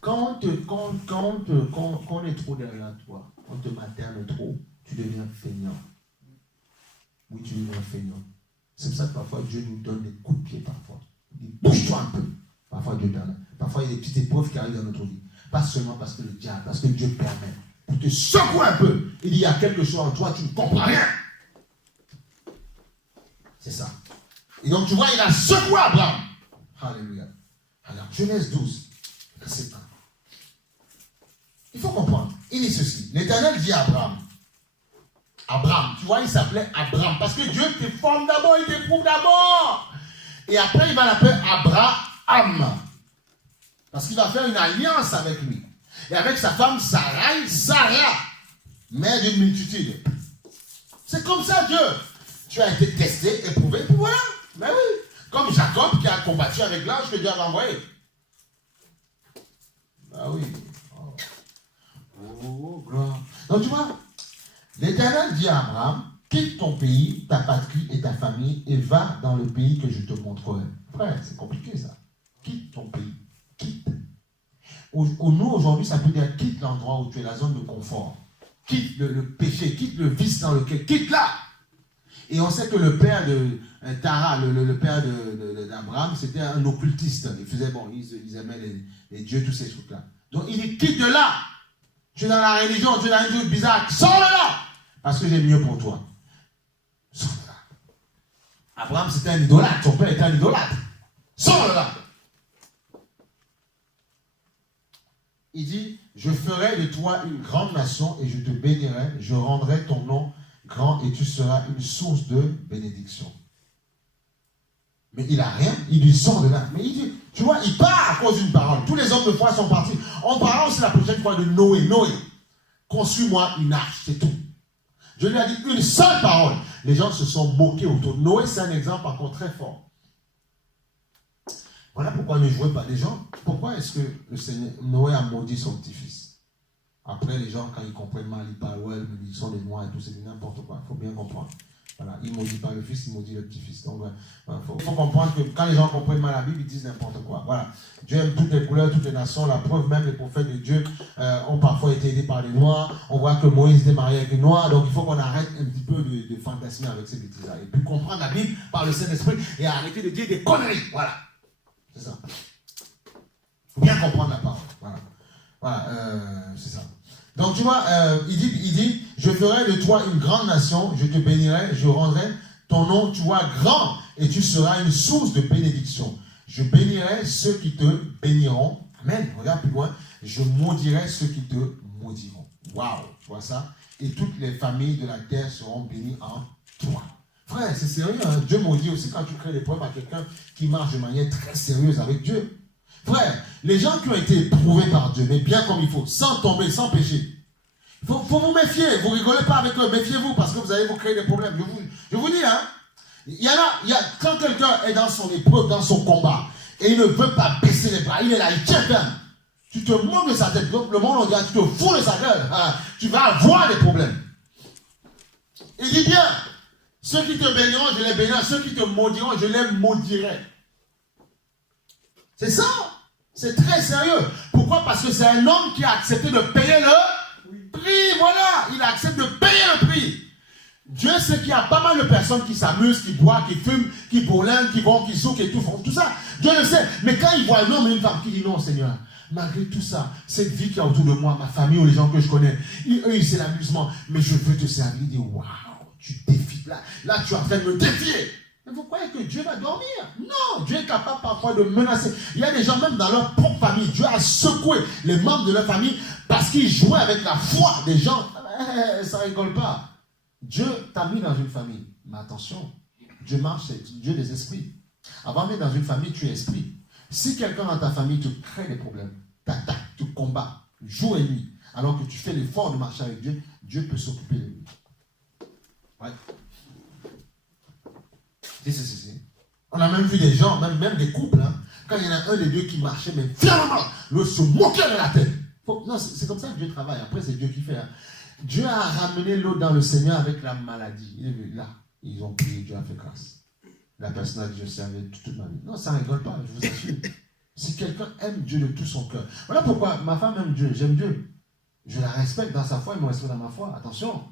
Quand on est trop derrière toi, on te materne trop, tu deviens feignant. Oui, tu deviens feignant. C'est pour ça que parfois Dieu nous donne des coups de pied parfois. Il dit, bouge-toi un peu. Parfois Dieu donne. Parfois il y a des petites épreuves qui arrivent dans notre vie. Pas seulement parce que le diable, parce que Dieu permet. Pour te secouer un peu. Il dit, il y a quelque chose en toi, tu ne comprends rien. C'est ça. Et donc tu vois, il a secoué Abraham. Alléluia. Alors, Genèse 12, verset 1. Il faut comprendre. Il dit ceci. L'Éternel dit à Abraham. Abraham, tu vois, il s'appelait Abraham. Parce que Dieu te forme d'abord, il t'éprouve d'abord. Et après, il va l'appeler Abraham. Parce qu'il va faire une alliance avec lui. Et avec sa femme Sarah, mère d'une multitude. C'est comme ça, Dieu. Tu as été testé, éprouvé, et puis voilà. Mais oui. Comme Jacob qui a combattu avec l'ange que Dieu avait envoyé. Ah oui. Oh, gloire. Donc tu vois, l'Éternel dit à Abraham, quitte ton pays, ta patrie et ta famille et va dans le pays que je te montrerai. Frère, c'est compliqué ça. Quitte ton pays. Quitte. Nous, aujourd'hui, ça peut dire quitte l'endroit où tu es, la zone de confort. Quitte le péché, quitte le vice dans lequel, quitte là. Et on sait que le père de Tara, le père d'Abraham, c'était un occultiste. Il faisait, bon, ils aimaient les dieux, tous ces trucs-là. Donc il dit, quitte de là. Tu es dans la religion, tu es dans un truc bizarre, sors de là. Parce que j'ai mieux pour toi. Sors de là. Abraham, c'était un idolâtre. Son père était un idolâtre. Sors de là. Il dit, je ferai de toi une grande nation et je te bénirai. Je rendrai ton nom grand et tu seras une source de bénédiction. Mais il n'a rien, il lui sort de là. Mais il dit, tu vois, il part à cause d'une parole. Tous les hommes de foi sont partis. On parlera aussi la prochaine fois de Noé. Noé, construis-moi une arche, c'est tout. Je lui ai dit une seule parole. Les gens se sont moqués autour. Noé, c'est un exemple encore très fort. Voilà pourquoi ne jouez pas les gens. Pourquoi est-ce que le Seigneur, Noé a maudit son petit-fils? Après, les gens, quand ils comprennent mal, ils parlent, ouais, ils sont des noirs et tout, c'est n'importe quoi. Il faut bien comprendre. Voilà, il ne maudit pas le fils, il maudit le petit-fils. Donc, il faut comprendre que quand les gens comprennent mal la Bible, ils disent n'importe quoi. Voilà, Dieu aime toutes les couleurs, toutes les nations. La preuve, même les prophètes de Dieu ont parfois été aidés par les noirs. On voit que Moïse était marié avec une noire. Donc, il faut qu'on arrête un petit peu de fantasmer avec ces bêtises-là. Et puis comprendre la Bible par le Saint-Esprit et arrêter de dire des conneries. Voilà, c'est ça. Il faut bien comprendre la parole. Voilà, voilà c'est ça. Donc tu vois, il dit, je ferai de toi une grande nation, je te bénirai, je rendrai ton nom, tu vois, grand, et tu seras une source de bénédiction. Je bénirai ceux qui te béniront. Amen. Regarde plus loin. Je maudirai ceux qui te maudiront. Waouh, tu vois ça? Et toutes les familles de la terre seront bénies en toi. Frère, c'est sérieux, hein? Dieu maudit aussi quand tu crées des problèmes à quelqu'un qui marche de manière très sérieuse avec Dieu. Frère, les gens qui ont été éprouvés par Dieu, mais bien comme il faut, sans tomber, sans péché, il faut vous méfier. Vous ne rigolez pas avec eux, méfiez-vous parce que vous allez vous créer des problèmes. Je vous dis, hein, quand quelqu'un est dans son épreuve, dans son combat, et il ne veut pas baisser les bras, il est là, il tient ferme. Tu te moques de sa tête, le monde regarde, tu te fous de sa gueule, hein, tu vas avoir des problèmes. Il dit bien, ceux qui te béniront, je les bénirai, ceux qui te maudiront, je les maudirai. C'est ça. C'est très sérieux. Pourquoi? Parce que c'est un homme qui a accepté de payer le prix. Voilà. Il accepte de payer le prix. Dieu sait qu'il y a pas mal de personnes qui s'amusent, qui boivent, qui fument, qui bourlinent, qui vont, qui souquent et tout, font tout ça. Dieu le sait. Mais quand il voit un homme et une femme qui dit non, Seigneur, malgré tout ça, cette vie qu'il y a autour de moi, ma famille ou les gens que je connais, eux, c'est l'amusement. Mais je veux te servir. Il dit, waouh, tu défies. Là, tu es en train de me défier. Mais vous croyez que Dieu va dormir? Non, Dieu est capable parfois de menacer. Il y a des gens même dans leur propre famille. Dieu a secoué les membres de leur famille parce qu'ils jouaient avec la foi des gens. Ça ne rigole pas. Dieu t'a mis dans une famille. Mais attention, Dieu marche, c'est Dieu des esprits. Avant d'être dans une famille, tu es esprit. Si quelqu'un dans ta famille te crée des problèmes, t'attaque, te combat, jour et nuit, alors que tu fais l'effort de marcher avec Dieu, Dieu peut s'occuper de lui. Ouais. Si. On a même vu des gens, même des couples, hein, quand il y en a un des deux qui marchait, mais violemment, l'autre se moquait de la tête. Non, c'est comme ça que Dieu travaille. Après, c'est Dieu qui fait. Hein. Dieu a ramené l'autre dans le Seigneur avec la maladie. Il est venu là. Ils ont prié, Dieu a fait grâce. La personne a dit, je servais toute ma vie. Non, ça ne rigole pas, je vous assure. Si quelqu'un aime Dieu de tout son cœur. Voilà pourquoi ma femme aime Dieu, j'aime Dieu. Je la respecte dans sa foi, elle me respecte dans ma foi. Attention,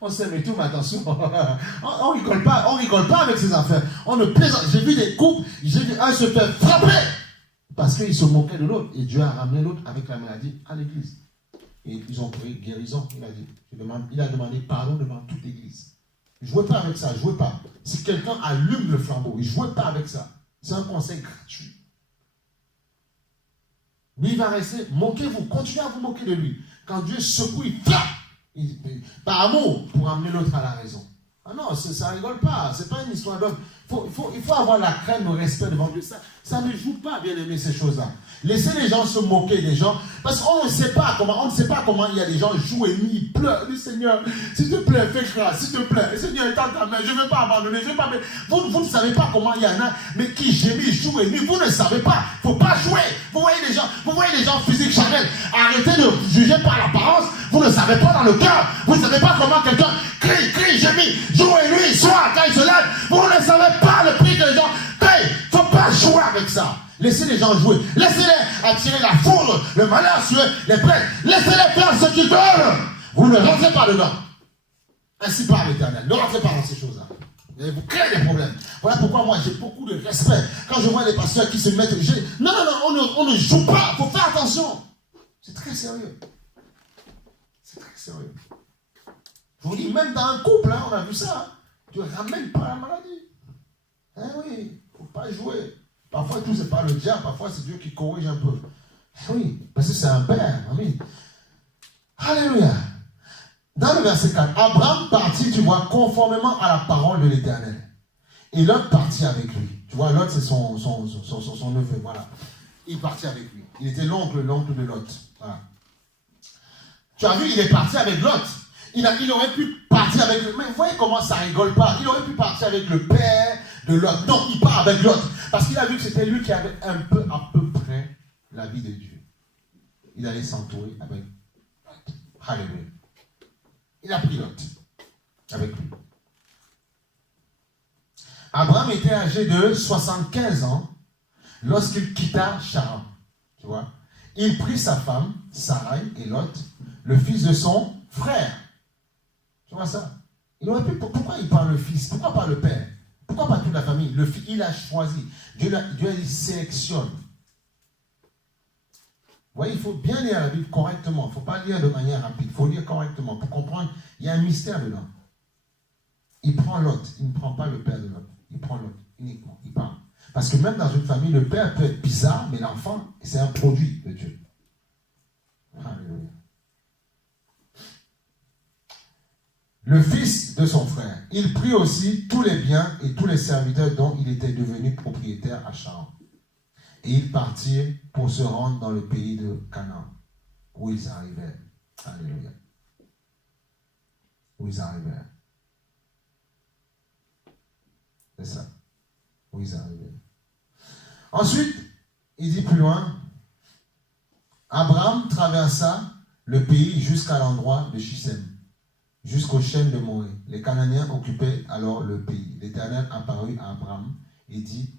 on s'aime et tout, mais attention, on rigole pas avec ces affaires. On ne plaisante. J'ai vu des couples, j'ai vu un se faire frapper parce qu'il se moquait de l'autre. Et Dieu a ramené l'autre avec la maladie à l'église. Et ils ont pris guérison. Il a demandé pardon devant toute l'église. Jouez pas avec ça, jouez pas. Si quelqu'un allume le flambeau, jouez pas avec ça. C'est un conseil gratuit. Lui, il va rester, moquez-vous, continuez à vous moquer de lui. Quand Dieu secoue, il frappe. Par amour, pour amener l'autre à la raison. Ah non, ça ne rigole pas. Ce n'est pas une histoire d'homme. Il faut avoir la crainte, le respect devant Dieu. Ça ne joue pas, bien aimé, ces choses-là. Laissez les gens se moquer des gens. Parce qu'on ne sait pas comment il y a des gens jouent et ils pleurent. Le Seigneur, s'il te plaît, fais grâce, s'il te plaît. Le Seigneur est en ta main, je ne vais pas abandonner. Vous ne savez pas comment il y en a, mais qui gémit, joue et nuit. Vous ne savez pas. Il ne faut pas jouer. Vous voyez les gens physiques charnels. Arrêtez de juger par l'apparence. Vous ne savez pas dans le cœur. Vous ne savez pas comment quelqu'un crie, gémit, joue et nuit, soir, quand il se lève. Vous ne savez pas le prix que les gens payent. Il ne faut pas jouer avec ça. Laissez les gens jouer. Laissez-les attirer la foudre, le malheur sur eux, les prêtres. Laissez-les faire ce qu'ils veulent. Vous ne rentrez pas dedans. Ainsi parle l'Éternel. Ne rentrez pas dans ces choses-là. Et vous créez des problèmes. Voilà pourquoi moi j'ai beaucoup de respect. Quand je vois les pasteurs qui se mettent... Non, on ne joue pas. Il faut faire attention. C'est très sérieux. C'est très sérieux. Je vous dis, même dans un couple, on a vu ça. Tu ne ramènes pas la maladie. Oui, il ne faut pas jouer. Parfois, tout, c'est pas le diable. Parfois, c'est Dieu qui corrige un peu. Oui, parce que c'est un père. Amen. Alléluia. Dans le verset 4, Abraham partit, tu vois, conformément à la parole de l'Éternel. Et Lot partit avec lui. Tu vois, Lot, c'est son neveu. Voilà. Il partit avec lui. Il était l'oncle de Lot. Voilà. Tu as vu, il est parti avec Lot. Il aurait pu partir avec lui. Mais vous voyez comment ça rigole pas. Il aurait pu partir avec le père de Lot. Non, il part avec Lot. Parce qu'il a vu que c'était lui qui avait à peu près la vie de Dieu. Il allait s'entourer avec Lot. Alléluia. Il a pris Lot avec lui. Abraham était âgé de 75 ans lorsqu'il quitta Charan. Tu vois? Il prit sa femme, Sarai et Lot, le fils de son frère. Tu vois ça? Il aurait pu, pourquoi il parle le fils? Pourquoi pas le père? Pourquoi pas toute la famille? Le fils, il a choisi. Dieu a dit sélectionne. Vous voyez, il faut bien lire la Bible correctement. Il ne faut pas lire de manière rapide. Il faut lire correctement pour comprendre. Il y a un mystère dedans. Il prend l'autre. Il ne prend pas le père de l'autre. Il prend l'autre uniquement. Il parle. Parce que même dans une famille, le père peut être bizarre, mais l'enfant, c'est un produit de Dieu. Alléluia. Le fils de son frère. Il prit aussi tous les biens et tous les serviteurs dont il était devenu propriétaire à Charan. Et ils partirent pour se rendre dans le pays de Canaan, où ils arrivèrent. Alléluia. Où ils arrivèrent. C'est ça. Où ils arrivèrent. Ensuite, il dit plus loin, Abraham traversa le pays jusqu'à l'endroit de Shichem, jusqu'aux chaînes de Morée. Les Cananéens occupaient alors le pays. L'Éternel apparut à Abraham et dit,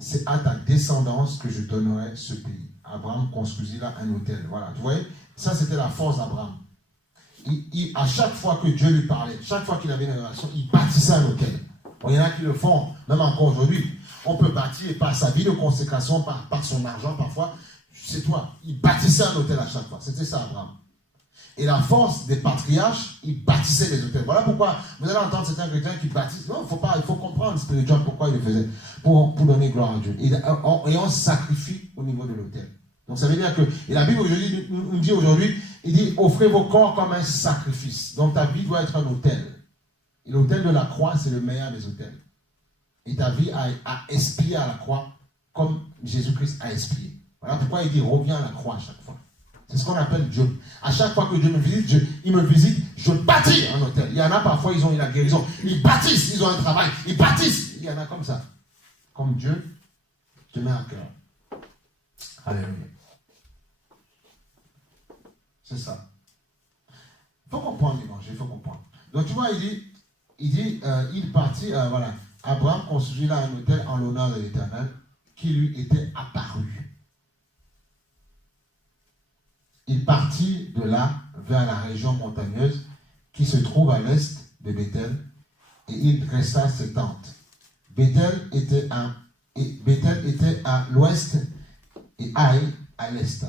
c'est à ta descendance que je donnerai ce pays. Abraham construisit là un autel. Voilà, tu vois, ça c'était la force d'Abraham. À chaque fois que Dieu lui parlait, chaque fois qu'il avait une relation, il bâtissait un autel. Bon, il y en a qui le font, même encore aujourd'hui. On peut bâtir par sa vie de consécration, par son argent parfois. C'est toi. Il bâtissait un autel à chaque fois. C'était ça, Abraham. Et la force des patriarches, ils bâtissaient des hôtels. Voilà pourquoi vous allez entendre certains chrétiens qui bâtissent. Non, il faut comprendre spirituellement pourquoi ils le faisaient. Pour donner gloire à Dieu. Et on sacrifie au niveau de l'autel. Donc ça veut dire que, et la Bible aujourd'hui nous dit aujourd'hui, il dit, offrez vos corps comme un sacrifice. Donc ta vie doit être un autel. Et l'autel de la croix, c'est le meilleur des autels. Et ta vie a expié à la croix comme Jésus-Christ a expié. Voilà pourquoi il dit, reviens à la croix à chaque fois. C'est ce qu'on appelle Dieu. À chaque fois que Dieu me visite, il me visite, je bâtis un hôtel. Il y en a parfois, ils ont la guérison. Ils bâtissent, ils ont un travail. Ils bâtissent. Il y en a comme ça. Comme Dieu te met à cœur. Alléluia. C'est ça. Il faut comprendre l'évangile, il faut comprendre. Donc tu vois, il partit, voilà. Abraham construisit là un hôtel en l'honneur de l'Éternel qui lui était apparu. il partit de là vers la région montagneuse qui se trouve à l'est de Bethel et il dressa ses tentes. Bethel était à l'ouest et Haï à l'est.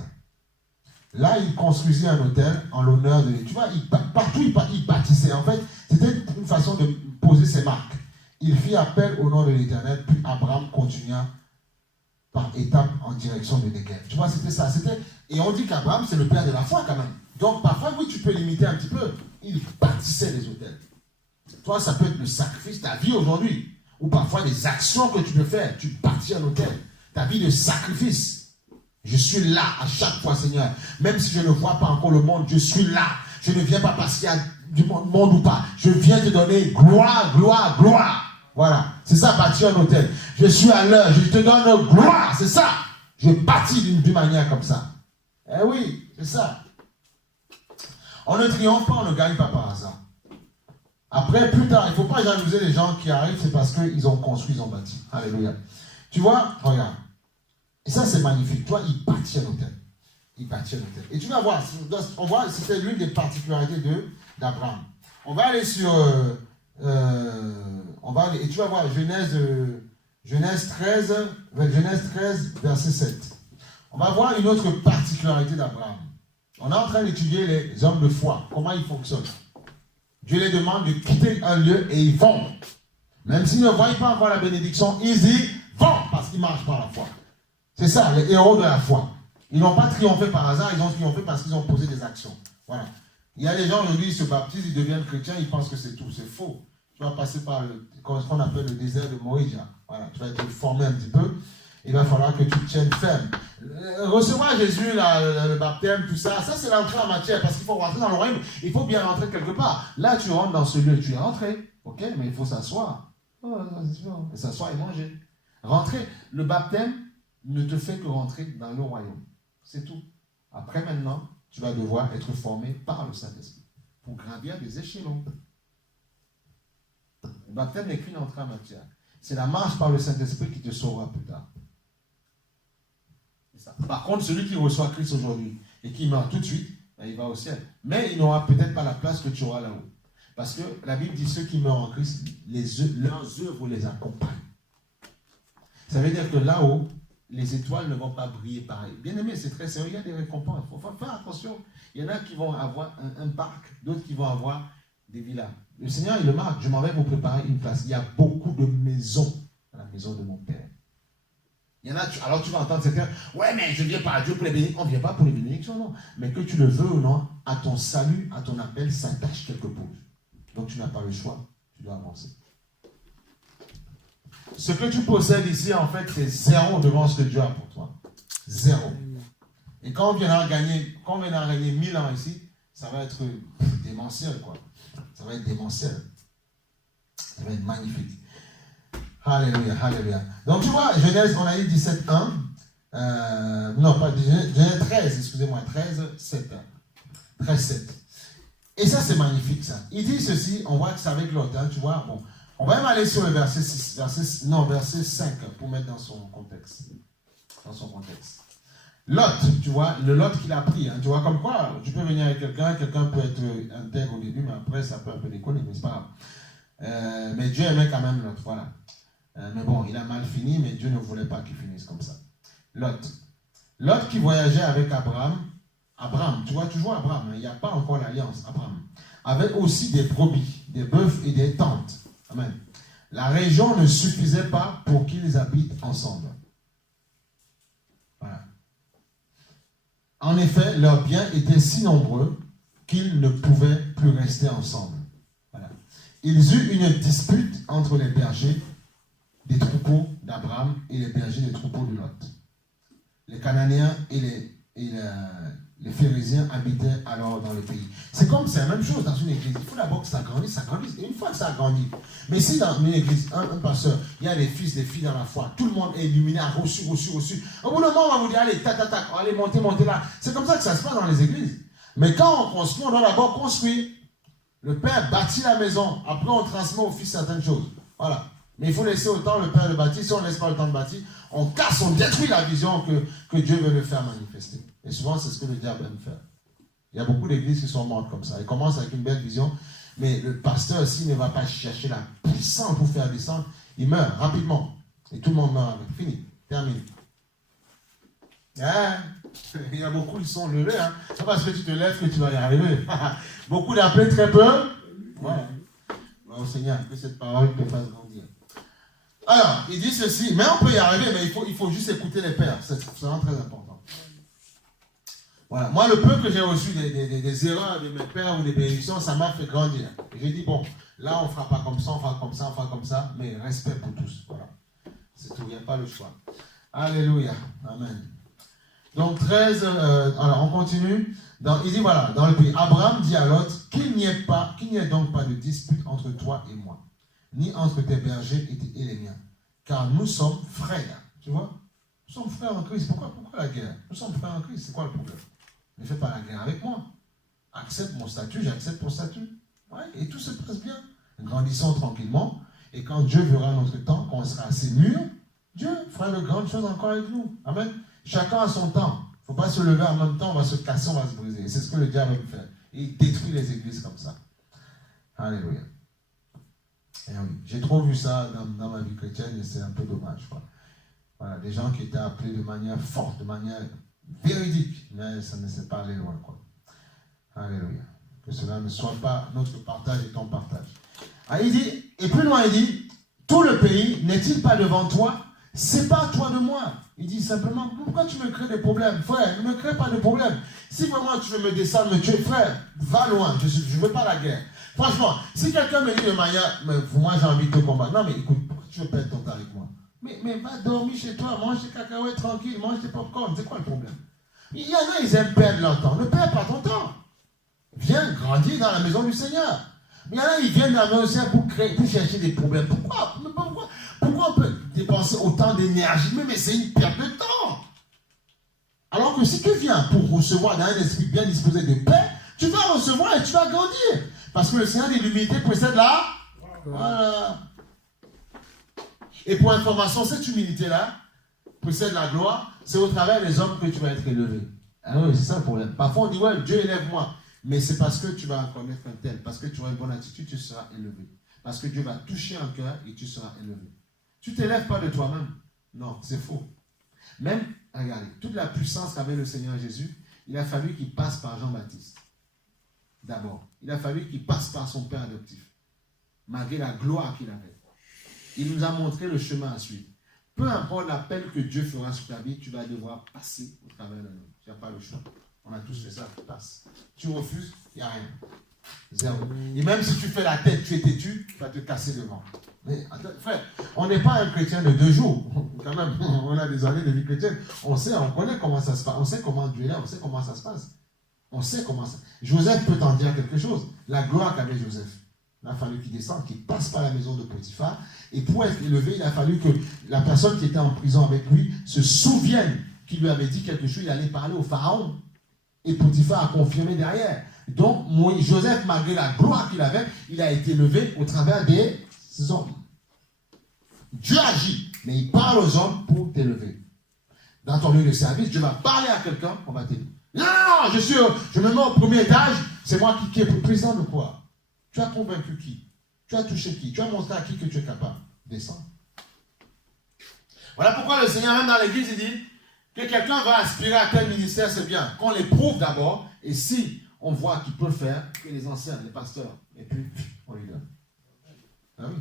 Là, il construisit un hôtel en l'honneur de... Tu vois, partout il bâtissait. En fait, c'était une façon de poser ses marques. Il fit appel au nom de l'Éternel, puis Abraham continua par étapes en direction de Negev. Tu vois, c'était ça. Et on dit qu'Abraham, c'est le père de la foi quand même. Donc, parfois, oui, tu peux limiter un petit peu. Il bâtissait des hôtels. Toi, ça peut être le sacrifice, ta vie aujourd'hui. Ou parfois des actions que tu peux faire. Tu bâtis un hôtel. Ta vie de sacrifice. Je suis là à chaque fois, Seigneur. Même si je ne vois pas encore le monde, je suis là. Je ne viens pas parce qu'il y a du monde ou pas. Je viens te donner gloire, gloire, gloire. Voilà. C'est ça, bâtir un hôtel. Je suis à l'heure. Je te donne gloire. C'est ça. Je bâtis d'une manière comme ça. Eh oui, c'est ça. On ne triomphe pas, on ne gagne pas par hasard. Après, plus tard, il ne faut pas jalouser les gens qui arrivent, c'est parce qu'ils ont construit, ils ont bâti. Alléluia. Tu vois, regarde. Et ça, c'est magnifique. Toi, il bâtit un hôtel. Il bâtit un hôtel. Et tu vas voir, on voit, c'était l'une des particularités d'Abraham. On va aller sur... et tu vas voir Genèse 13, verset 7. On va voir une autre particularité d'Abraham. On est en train d'étudier les hommes de foi, comment ils fonctionnent. Dieu les demande de quitter un lieu et ils vont. Même s'ils ne voient pas encore la bénédiction, ils y vont parce qu'ils marchent par la foi. C'est ça, les héros de la foi. Ils n'ont pas triomphé par hasard, ils ont triomphé parce qu'ils ont posé des actions. Voilà. Il y a des gens aujourd'hui, ils se baptisent, ils deviennent chrétiens, ils pensent que c'est tout. C'est faux. Tu vas passer par ce qu'on appelle le désert de Moïse. Voilà. Tu vas être formé un petit peu. Il va falloir que tu te tiennes ferme. Recevoir Jésus, le baptême, tout ça, ça c'est l'entrée en matière, parce qu'il faut rentrer dans le royaume, il faut bien rentrer quelque part. Là, tu rentres dans ce lieu, tu es rentré, ok, mais il faut s'asseoir. Et s'asseoir et manger. Rentrer, le baptême ne te fait que rentrer dans le royaume. C'est tout. Après, maintenant, tu vas devoir être formé par le Saint-Esprit pour gravir des échelons. Le baptême n'est qu'une entrée en matière. C'est la marche par le Saint-Esprit qui te sauvera plus tard. Par contre, celui qui reçoit Christ aujourd'hui et qui meurt tout de suite, ben, il va au ciel. Mais il n'aura peut-être pas la place que tu auras là-haut. Parce que la Bible dit ceux qui meurent en Christ, leurs œuvres les accompagnent. Ça veut dire que là-haut, les étoiles ne vont pas briller pareil. Bien aimé, c'est très sérieux, il y a des récompenses. Il faut faire attention. Il y en a qui vont avoir un parc, d'autres qui vont avoir des villas. Le Seigneur, il le marque. Je m'en vais vous préparer une place. Il y a beaucoup de maisons dans la maison de mon Père. Il y en a, alors tu vas entendre quelqu'un, ouais, mais je ne viens pas à Dieu pour les bénédictions. On ne vient pas pour les bénédictions, non. Mais que tu le veux ou non, à ton salut, à ton appel, s'attache quelque chose. Donc tu n'as pas le choix, tu dois avancer. Ce que tu possèdes ici, en fait, c'est zéro devant ce que Dieu a pour toi. Zéro. Et quand on viendra gagner 1000 ans ici, ça va être démentiel, quoi. Ça va être démentiel. Ça va être magnifique. Alléluia, alléluia. Donc tu vois, Genèse, on a dit 17.1. Non, pas Genèse 13, excusez-moi, 13.7. 13.7. Et ça, c'est magnifique, ça. Il dit ceci, on voit que c'est avec l'autre, hein, tu vois. Bon, on va même aller sur le verset 5 pour mettre dans son contexte. Dans son contexte. Lot, tu vois, le Lot qu'il a pris, hein, tu vois, comme quoi, tu peux venir avec quelqu'un peut être intègre au début, mais après, ça peut un peu déconner, mais c'est pas grave. Mais Dieu aimait quand même Lot, voilà. Mais bon, il a mal fini, mais Dieu ne voulait pas qu'il finisse comme ça. Lot qui voyageait avec Abraham, tu vois toujours Abraham, hein, il n'y a pas encore l'alliance, Abraham, avait aussi des brebis, des bœufs et des tentes. Amen. La région ne suffisait pas pour qu'ils habitent ensemble. Voilà. En effet, leurs biens étaient si nombreux qu'ils ne pouvaient plus rester ensemble. Voilà. Ils eurent une dispute entre les bergers des troupeaux d'Abraham et les bergers des troupeaux de Lot. Les Cananéens et les Phérésiens habitaient alors dans le pays. C'est la même chose dans une église. Il faut d'abord que ça grandisse. Et une fois que ça a grandi, mais si dans une église, un pasteur, il y a des fils, des filles dans la foi, tout le monde est illuminé, a reçu. Au bout d'un moment, on va vous dire, allez, allez, montez là. C'est comme ça que ça se passe dans les églises. Mais quand on construit, on doit d'abord construire. Le père bâtit la maison. Après, on transmet au fils certaines choses. Voilà. Mais il faut laisser autant le Père le bâtir. Si on ne laisse pas le temps de bâtir, on casse, on détruit la vision que Dieu veut le faire manifester. Et souvent, c'est ce que le diable aime faire. Il y a beaucoup d'églises qui sont mortes comme ça. Ils commencent avec une belle vision, mais le pasteur, s'il ne va pas chercher la puissance pour faire descendre, il meurt rapidement. Et tout le monde meurt. Fini, terminé. Hein? Il y a beaucoup qui sont levés. Hein? C'est pas parce que tu te lèves que tu vas y arriver. Beaucoup d'appelés, très peu. Voilà. Au Seigneur, que cette parole te fasse grandir. Alors, il dit ceci, mais on peut y arriver, mais il faut juste écouter les pères. C'est vraiment très important. Voilà. Moi, le peu que j'ai reçu des erreurs de mes pères ou des bénédictions, ça m'a fait grandir. J'ai dit, bon, là, on ne fera pas comme ça, on fera comme ça, on fera comme ça, mais respect pour tous. Voilà. C'est tout, il n'y a pas le choix. Alléluia. Amen. Donc, 13, alors, on continue. Il dit, voilà, dans le pays, Abraham dit à Lot, qu'il n'y ait donc pas de dispute entre toi et moi, ni entre tes bergers et les miens, car nous sommes frères. Tu vois? Nous sommes frères en Christ. Pourquoi la guerre? Nous sommes frères en Christ. C'est quoi le problème? Ne fais pas la guerre avec moi. Accepte mon statut, j'accepte ton statut. Ouais, et tout se passe bien. Grandissons tranquillement. Et quand Dieu verra notre temps, quand on sera assez mûr, Dieu fera de grandes choses encore avec nous. Amen. Chacun a son temps. Il ne faut pas se lever en même temps, on va se casser, on va se briser. C'est ce que le diable veut faire. Il détruit les églises comme ça. Alléluia. Et oui, j'ai trop vu ça dans ma vie chrétienne et c'est un peu dommage. Quoi. Voilà, des gens qui étaient appelés de manière forte, de manière véridique, mais ça ne s'est pas allé loin. Quoi. Alléluia. Que cela ne soit pas notre partage et ton partage. Ah, il dit, et plus loin il dit, tout le pays n'est-il pas devant toi? Sépare-toi de moi. Il dit simplement, pourquoi tu me crées des problèmes? Frère, ne me crée pas de problèmes. Si vraiment tu veux me descendre, me tuer, frère, va loin. Je ne veux pas la guerre. Franchement, si quelqu'un me dit de manière, moi j'ai envie de te combattre. Non mais écoute, pourquoi tu veux perdre ton temps avec moi? Mais va dormir chez toi, mange tes cacahuètes tranquille, mange tes popcorn. C'est quoi le problème? Il y en a, ils aiment perdre leur temps. Ne perds pas ton temps. Viens grandir dans la maison du Seigneur. Mais il y en a, ils viennent dans la maison du Seigneur pour chercher des problèmes. Pourquoi on peut dépenser autant d'énergie? Mais c'est une perte de temps. Alors que si tu viens pour recevoir dans un esprit bien disposé de paix, tu vas recevoir et tu vas grandir. Parce que le Seigneur de l'humilité précède là. Voilà. Et pour information, cette humilité-là précède la gloire. C'est au travers des hommes que tu vas être élevé. Ah oui, c'est ça le problème. Parfois on dit, ouais, Dieu élève-moi. Mais c'est parce que tu vas connaître un tel, parce que tu auras une bonne attitude, tu seras élevé. Parce que Dieu va toucher un cœur et tu seras élevé. Tu ne t'élèves pas de toi-même. Non, c'est faux. Même, regardez, toute la puissance qu'avait le Seigneur Jésus, il a fallu qu'il passe par Jean-Baptiste. D'abord, il a fallu qu'il passe par son père adoptif. Malgré la gloire qu'il avait. Il nous a montré le chemin à suivre. Peu importe l'appel que Dieu fera sur ta vie, tu vas devoir passer au travers d'un homme. Tu n'as pas le choix. On a tous fait ça, tu passes. Tu refuses, il n'y a rien. Zéro. Et même si tu fais la tête, tu es têtu, tu vas te casser devant. Mais attends, frère, on n'est pas un chrétien de 2 jours. Quand même, on a des années de vie chrétienne. On sait, on connaît comment ça se passe. On sait comment Dieu est là, on sait comment ça se passe. On sait comment ça. Joseph peut t'en dire quelque chose. La gloire qu'avait Joseph. Il a fallu qu'il descende, qu'il passe par la maison de Potiphar. Et pour être élevé, il a fallu que la personne qui était en prison avec lui se souvienne qu'il lui avait dit quelque chose. Il allait parler au pharaon. Et Potiphar a confirmé derrière. Donc, Joseph, malgré la gloire qu'il avait, il a été élevé au travers des hommes. Dieu agit, mais il parle aux hommes pour t'élever. Dans ton lieu de service, Dieu va parler à quelqu'un, on va t'élever. Non, je me mets au premier étage, c'est moi qui est président de quoi? Tu as convaincu qui? Tu as touché qui? Tu as montré à qui que tu es capable? Descends. Voilà pourquoi le Seigneur, même dans l'église, il dit que quelqu'un va aspirer à tel ministère, c'est bien. Qu'on l'éprouve d'abord, et si on voit qu'il peut faire, que les anciens, les pasteurs, et puis on les donne. Ah oui.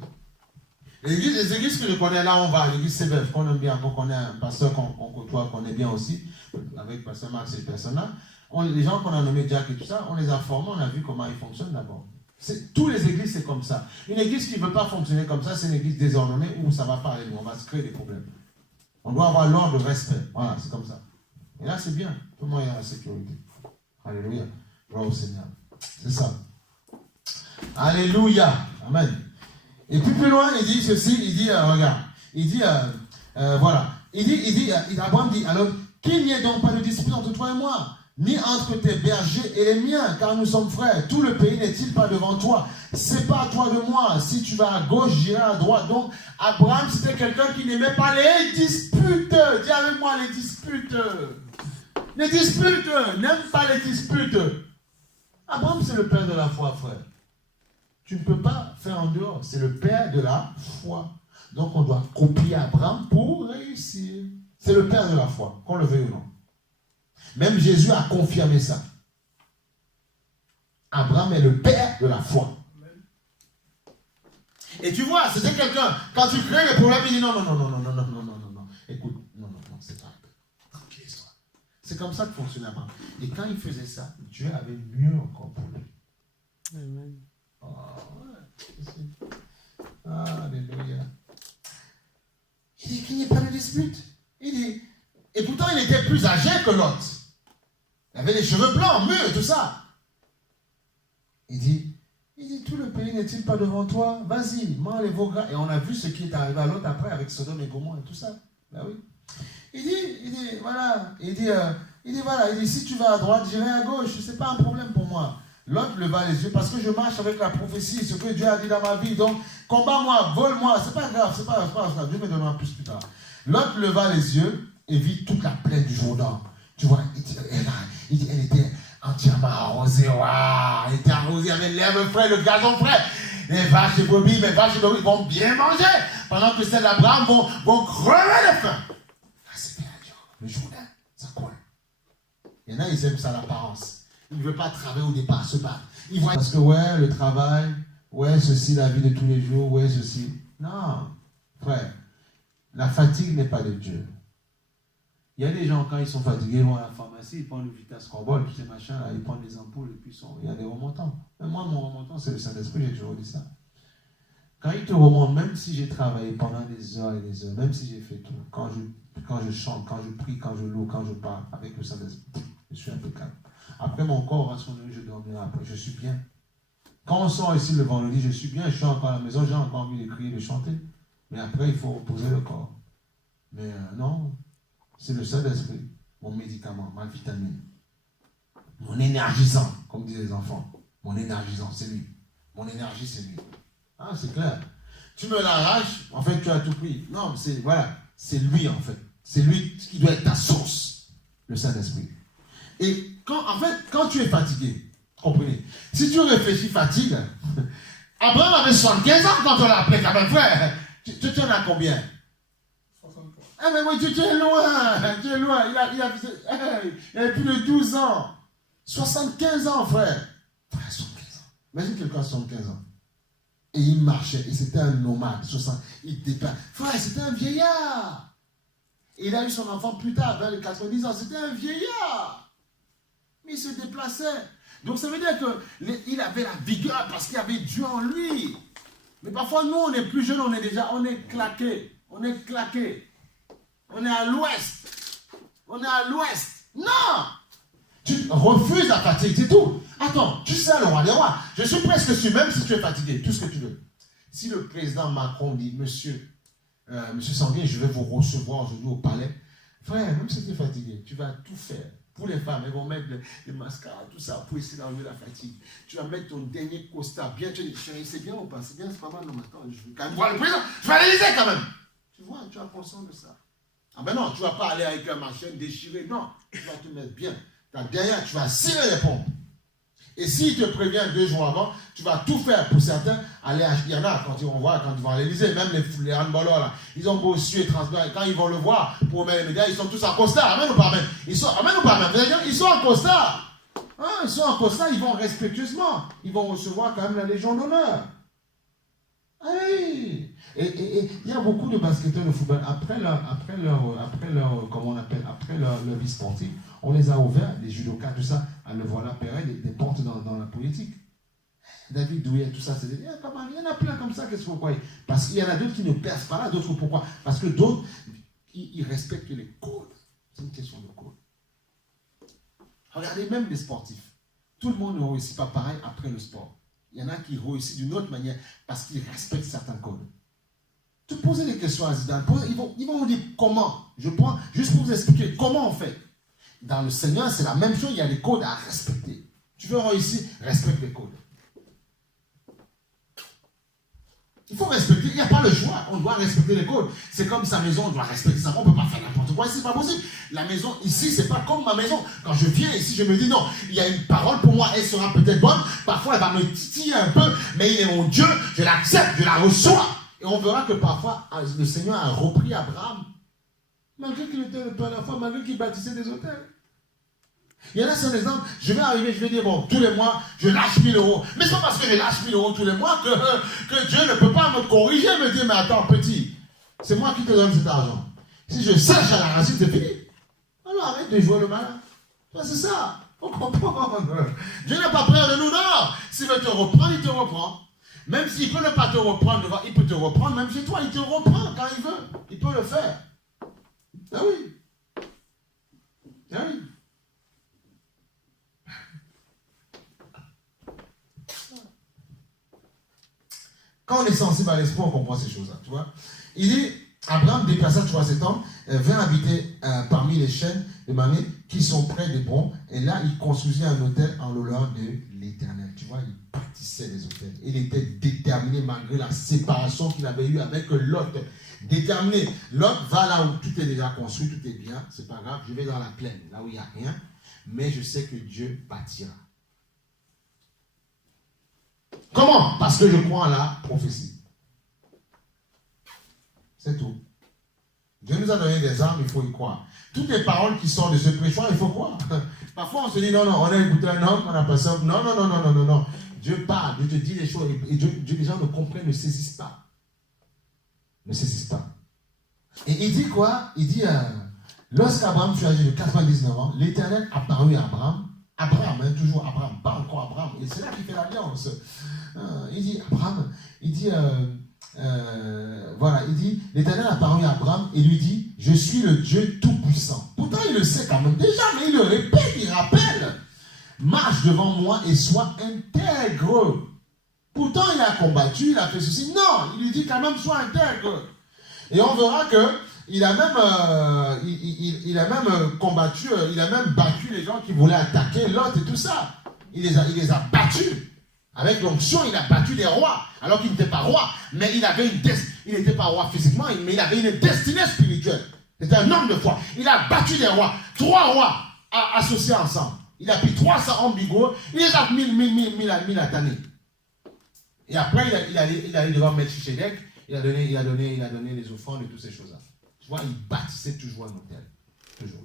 Les églises que je connais, là on va, l'église CBF, qu'on aime bien, qu'on connaît un pasteur qu'on côtoie, qu'on est bien aussi, avec pasteur Max et ces personnes-là, les gens qu'on a nommés Jack et tout ça, on les a formés, on a vu comment ils fonctionnent d'abord. Tous les églises, c'est comme ça. Une église qui ne veut pas fonctionner comme ça, c'est une église désordonnée où ça va pas aller, on va se créer des problèmes. On doit avoir l'ordre de respect. Voilà, c'est comme ça. Et là, c'est bien. Tout le monde est à la sécurité. Alléluia. Gloire au Seigneur. C'est ça. Alléluia. Amen. Et puis plus loin, il dit ceci, il dit, regarde, il dit, voilà. Abraham dit, alors, qu'il n'y ait donc pas de dispute entre toi et moi, ni entre tes bergers et les miens, car nous sommes frères. Tout le pays n'est-il pas devant toi? Sépare-toi de moi. Si tu vas à gauche, j'irai à droite. Donc, Abraham, c'était quelqu'un qui n'aimait pas les disputes. Dis avec moi, les disputes. Les disputes. N'aime pas les disputes. Abraham, c'est le père de la foi, frère. Tu ne peux pas faire en dehors. C'est le père de la foi. Donc, on doit copier Abraham pour réussir. C'est le père de la foi, qu'on le veuille ou non. Même Jésus a confirmé ça. Abraham est le père de la foi. Et tu vois, c'était quelqu'un, quand tu crées les problèmes, il dit non. Écoute, non, c'est pas tranquille-toi. C'est comme ça que fonctionnait Abraham. Et quand il faisait ça, Dieu avait mieux encore pour lui. Amen. Oh, ouais. Alléluia. Il dit qu'il n'y ait pas de dispute. Il dit, et pourtant il était plus âgé que l'autre. Il avait les cheveux blancs, mûrs, tout ça. Il dit, tout le pays n'est-il pas devant toi? Vas-y, mange les veaux gras. Et on a vu ce qui est arrivé à l'autre après avec Sodome et Gomorrhe et tout ça. Ben oui. Il dit, voilà. Il dit, si tu vas à droite, j'irai à gauche. Ce n'est pas un problème pour moi. L'autre leva les yeux parce que je marche avec la prophétie, ce que Dieu a dit dans ma vie. Donc, combat-moi, vole-moi. C'est pas grave, c'est pas grave. Dieu me donnera plus tard. L'autre leva les yeux et vit toute la plaine du Jourdain. Tu vois, il dit, elle était entièrement arrosée. Waouh, elle était arrosée avec l'herbe fraîche, le gazon frais. Les vaches et brebis, vont bien manger. Pendant que celles d'Abraham vont crever de faim. Là, c'est bien, le Jourdain, ça coule. Il y en a, ils aiment ça, l'apparence. Il ne veut pas travailler au départ, se battre. Il voit parce que, ouais, le travail, ouais, ceci, la vie de tous les jours, ouais, ceci. Non, frère, la fatigue n'est pas de Dieu. Il y a des gens, quand ils sont fatigués, ils vont à la pharmacie, ils prennent le Vitascorbol, tous ces machins, là, ils prennent des ampoules, et puis il y a des remontants. Mais moi, mon remontant, c'est le Saint-Esprit, j'ai toujours dit ça. Quand il te remonte, même si j'ai travaillé pendant des heures et des heures, même si j'ai fait tout, quand je chante, quand je prie, quand je loue, quand je parle avec le Saint-Esprit, je suis impeccable. Après, mon corps va sonner, je dormirai après, je suis bien. Quand on sort ici le vendredi, je suis bien, je suis encore à la maison, j'ai encore envie de crier, de chanter. Mais après, il faut reposer le corps. Mais non, c'est le Saint-Esprit, mon médicament, ma vitamine, mon énergisant, comme disent les enfants. Mon énergisant, c'est lui. Mon énergie, c'est lui. Ah, c'est clair. Tu me l'arraches, en fait, tu as tout pris. Non, c'est lui, en fait. C'est lui qui doit être ta source, le Saint-Esprit. Et quand tu es fatigué, comprenez, si tu réfléchis fatigue, Abraham avait 75 ans quand on l'a appelé quand même, frère. Tu en as combien? 63. Ah mais oui, tu es loin, il avait plus de 12 ans. 75 ans, frère. Frère, 75 ans. Imagine quelqu'un à 75 ans. Et il marchait, et c'était un nomade. Il déplaçait. Frère, c'était un vieillard. Et il a eu son enfant plus tard, vers les 90 ans. C'était un vieillard. Mais il se déplaçait. Donc ça veut dire qu'il avait la vigueur parce qu'il y avait Dieu en lui. Mais parfois, nous, on est plus jeunes, on est claqués. On est claqués. On est à l'ouest. Non! Tu refuses la fatigue, c'est tout. Attends, tu sais le roi des rois. Je suis presque sûr, même si tu es fatigué, tout ce que tu veux. Si le président Macron dit, monsieur Sanguin, je vais vous recevoir aujourd'hui au palais. Frère, même si tu es fatigué, tu vas tout faire. Pour les femmes, elles vont mettre les mascaras, tout ça, pour essayer d'enlever la fatigue. Tu vas mettre ton dernier costard bien. Tu dis, chérie, c'est bien ou pas? C'est bien, c'est pas mal. Non, attends, je vais quand même voir le président. Je vais à l'Élysée quand même. Tu vois, tu as conscience de ça. Ah ben non, tu ne vas pas aller avec un machin déchiré. Non, tu vas te mettre bien. Derrière, tu vas serrer les pompes. Et s'il te prévient 2 jours avant, tu vas tout faire pour certains. Aller il y en a, quand ils vont à l'Élysée, même les handballeurs, là, ils ont beau suer, transpirer. Quand ils vont le voir, pour mettre les médailles, ils sont tous en costard. Amen ou pas, amen? Ils sont en costard. Hein, ils sont en costard, ils vont respectueusement. Ils vont recevoir quand même la Légion d'honneur. Hey. Et il y a beaucoup de basketteurs de football, après leur vie sportive, on les a ouverts, les judokas, tout ça, à le voir apparaître des portes dans la politique. David Douillet, tout ça, il y en a plein comme ça, qu'est-ce que vous croyez? Parce qu'il y en a d'autres qui ne percent pas là, d'autres pourquoi? Parce que d'autres, ils respectent les codes. C'est une question de code. Regardez même les sportifs. Tout le monde ne réussit pas pareil après le sport. Il y en a qui réussissent d'une autre manière parce qu'ils respectent certains codes. Tu poses des questions à Zidane, ils vont vous dire comment. Je prends juste pour vous expliquer comment on fait. Dans le Seigneur, c'est la même chose, il y a des codes à respecter. Tu veux réussir, respecte les codes. Il faut respecter, il n'y a pas le choix. On doit respecter les codes. C'est comme sa maison, on doit respecter ça. On ne peut pas faire n'importe quoi. C'est pas possible. La maison, ici, c'est pas comme ma maison. Quand je viens ici, je me dis non, il y a une parole pour moi, elle sera peut-être bonne. Parfois, elle va me titiller un peu, mais il est mon Dieu, je l'accepte, je la reçois. Et on verra que parfois, le Seigneur a repris Abraham, malgré qu'il était le père de la femme, malgré qu'il bâtissait des hôtels. Il y en a, c'est un exemple. Je vais arriver, je vais dire, bon, tous les mois, je lâche 1000 euros. Mais c'est pas parce que je lâche 1000 euros tous les mois que Dieu ne peut pas me corriger, me dire, mais attends, petit, c'est moi qui te donne cet argent. Si je sèche à la racine, c'est fini. Alors arrête de jouer le malin. C'est ça. Faut comprendre. Dieu n'est pas prêt de nous, non. S'il veut te reprendre, il te reprend. Même s'il peut ne pas te reprendre devant, il peut te reprendre, même chez toi, il te reprend quand il veut. Il peut le faire. Ah oui. Ah oui. Quand on est sensible à l'esprit, on comprend ces choses-là, tu vois. Il dit, Abraham déplaça, tu vois, cet homme, vint habiter parmi les chaînes de Mamré qui sont près d'Hébron. Et là, il construisit un hôtel en l'honneur de l'Éternel. Tu vois, il bâtissait les hôtels. Il était déterminé malgré la séparation qu'il avait eue avec Lot. Déterminé. Lot va là où tout est déjà construit, tout est bien. C'est pas grave, je vais dans la plaine, là où il n'y a rien. Mais je sais que Dieu bâtira. Comment? Parce que je crois en la prophétie. C'est tout. Dieu nous a donné des armes, il faut y croire. Toutes les paroles qui sortent de ce prêchoir, il faut croire. Parfois, on se dit, non, non, on a écouté un homme, on a passé un... Non, non, non, non, non, non, non. Dieu parle, Dieu te dit les choses, et les gens ne comprennent, ne saisissent pas. Ne saisissent pas. Et il dit quoi? Il dit, lorsqu'Abraham fut âgé de 99 ans, l'Éternel apparut à Abraham. Abraham, hein, toujours Abraham, pas encore Abraham. Et c'est là qu'il fait l'alliance. Il dit, Abraham, il dit, voilà, il dit, l'Éternel apparut à Abraham et lui dit, je suis le Dieu Tout-Puissant. Pourtant, il le sait quand même déjà, mais il le répète, il rappelle. Marche devant moi et sois intègre. Pourtant, il a combattu, il a fait ceci. Non, il lui dit quand même, sois intègre. Et on verra que il a même combattu, il a même battu les gens qui voulaient attaquer Lot et tout ça. Il les a battus. Avec l'onction, il a battu des rois, alors qu'il n'était pas roi. Mais il avait il n'était pas roi physiquement, mais il avait une destinée spirituelle. C'était un homme de foi. Il a battu des rois. 3 rois associés ensemble. Il a pris 300 hommes bigots, il les a mis à tanner. Et après, il allait devant Melchisedec, il a donné les offrandes et toutes ces choses-là. Tu vois, il bâtissait toujours un hôtel. Toujours.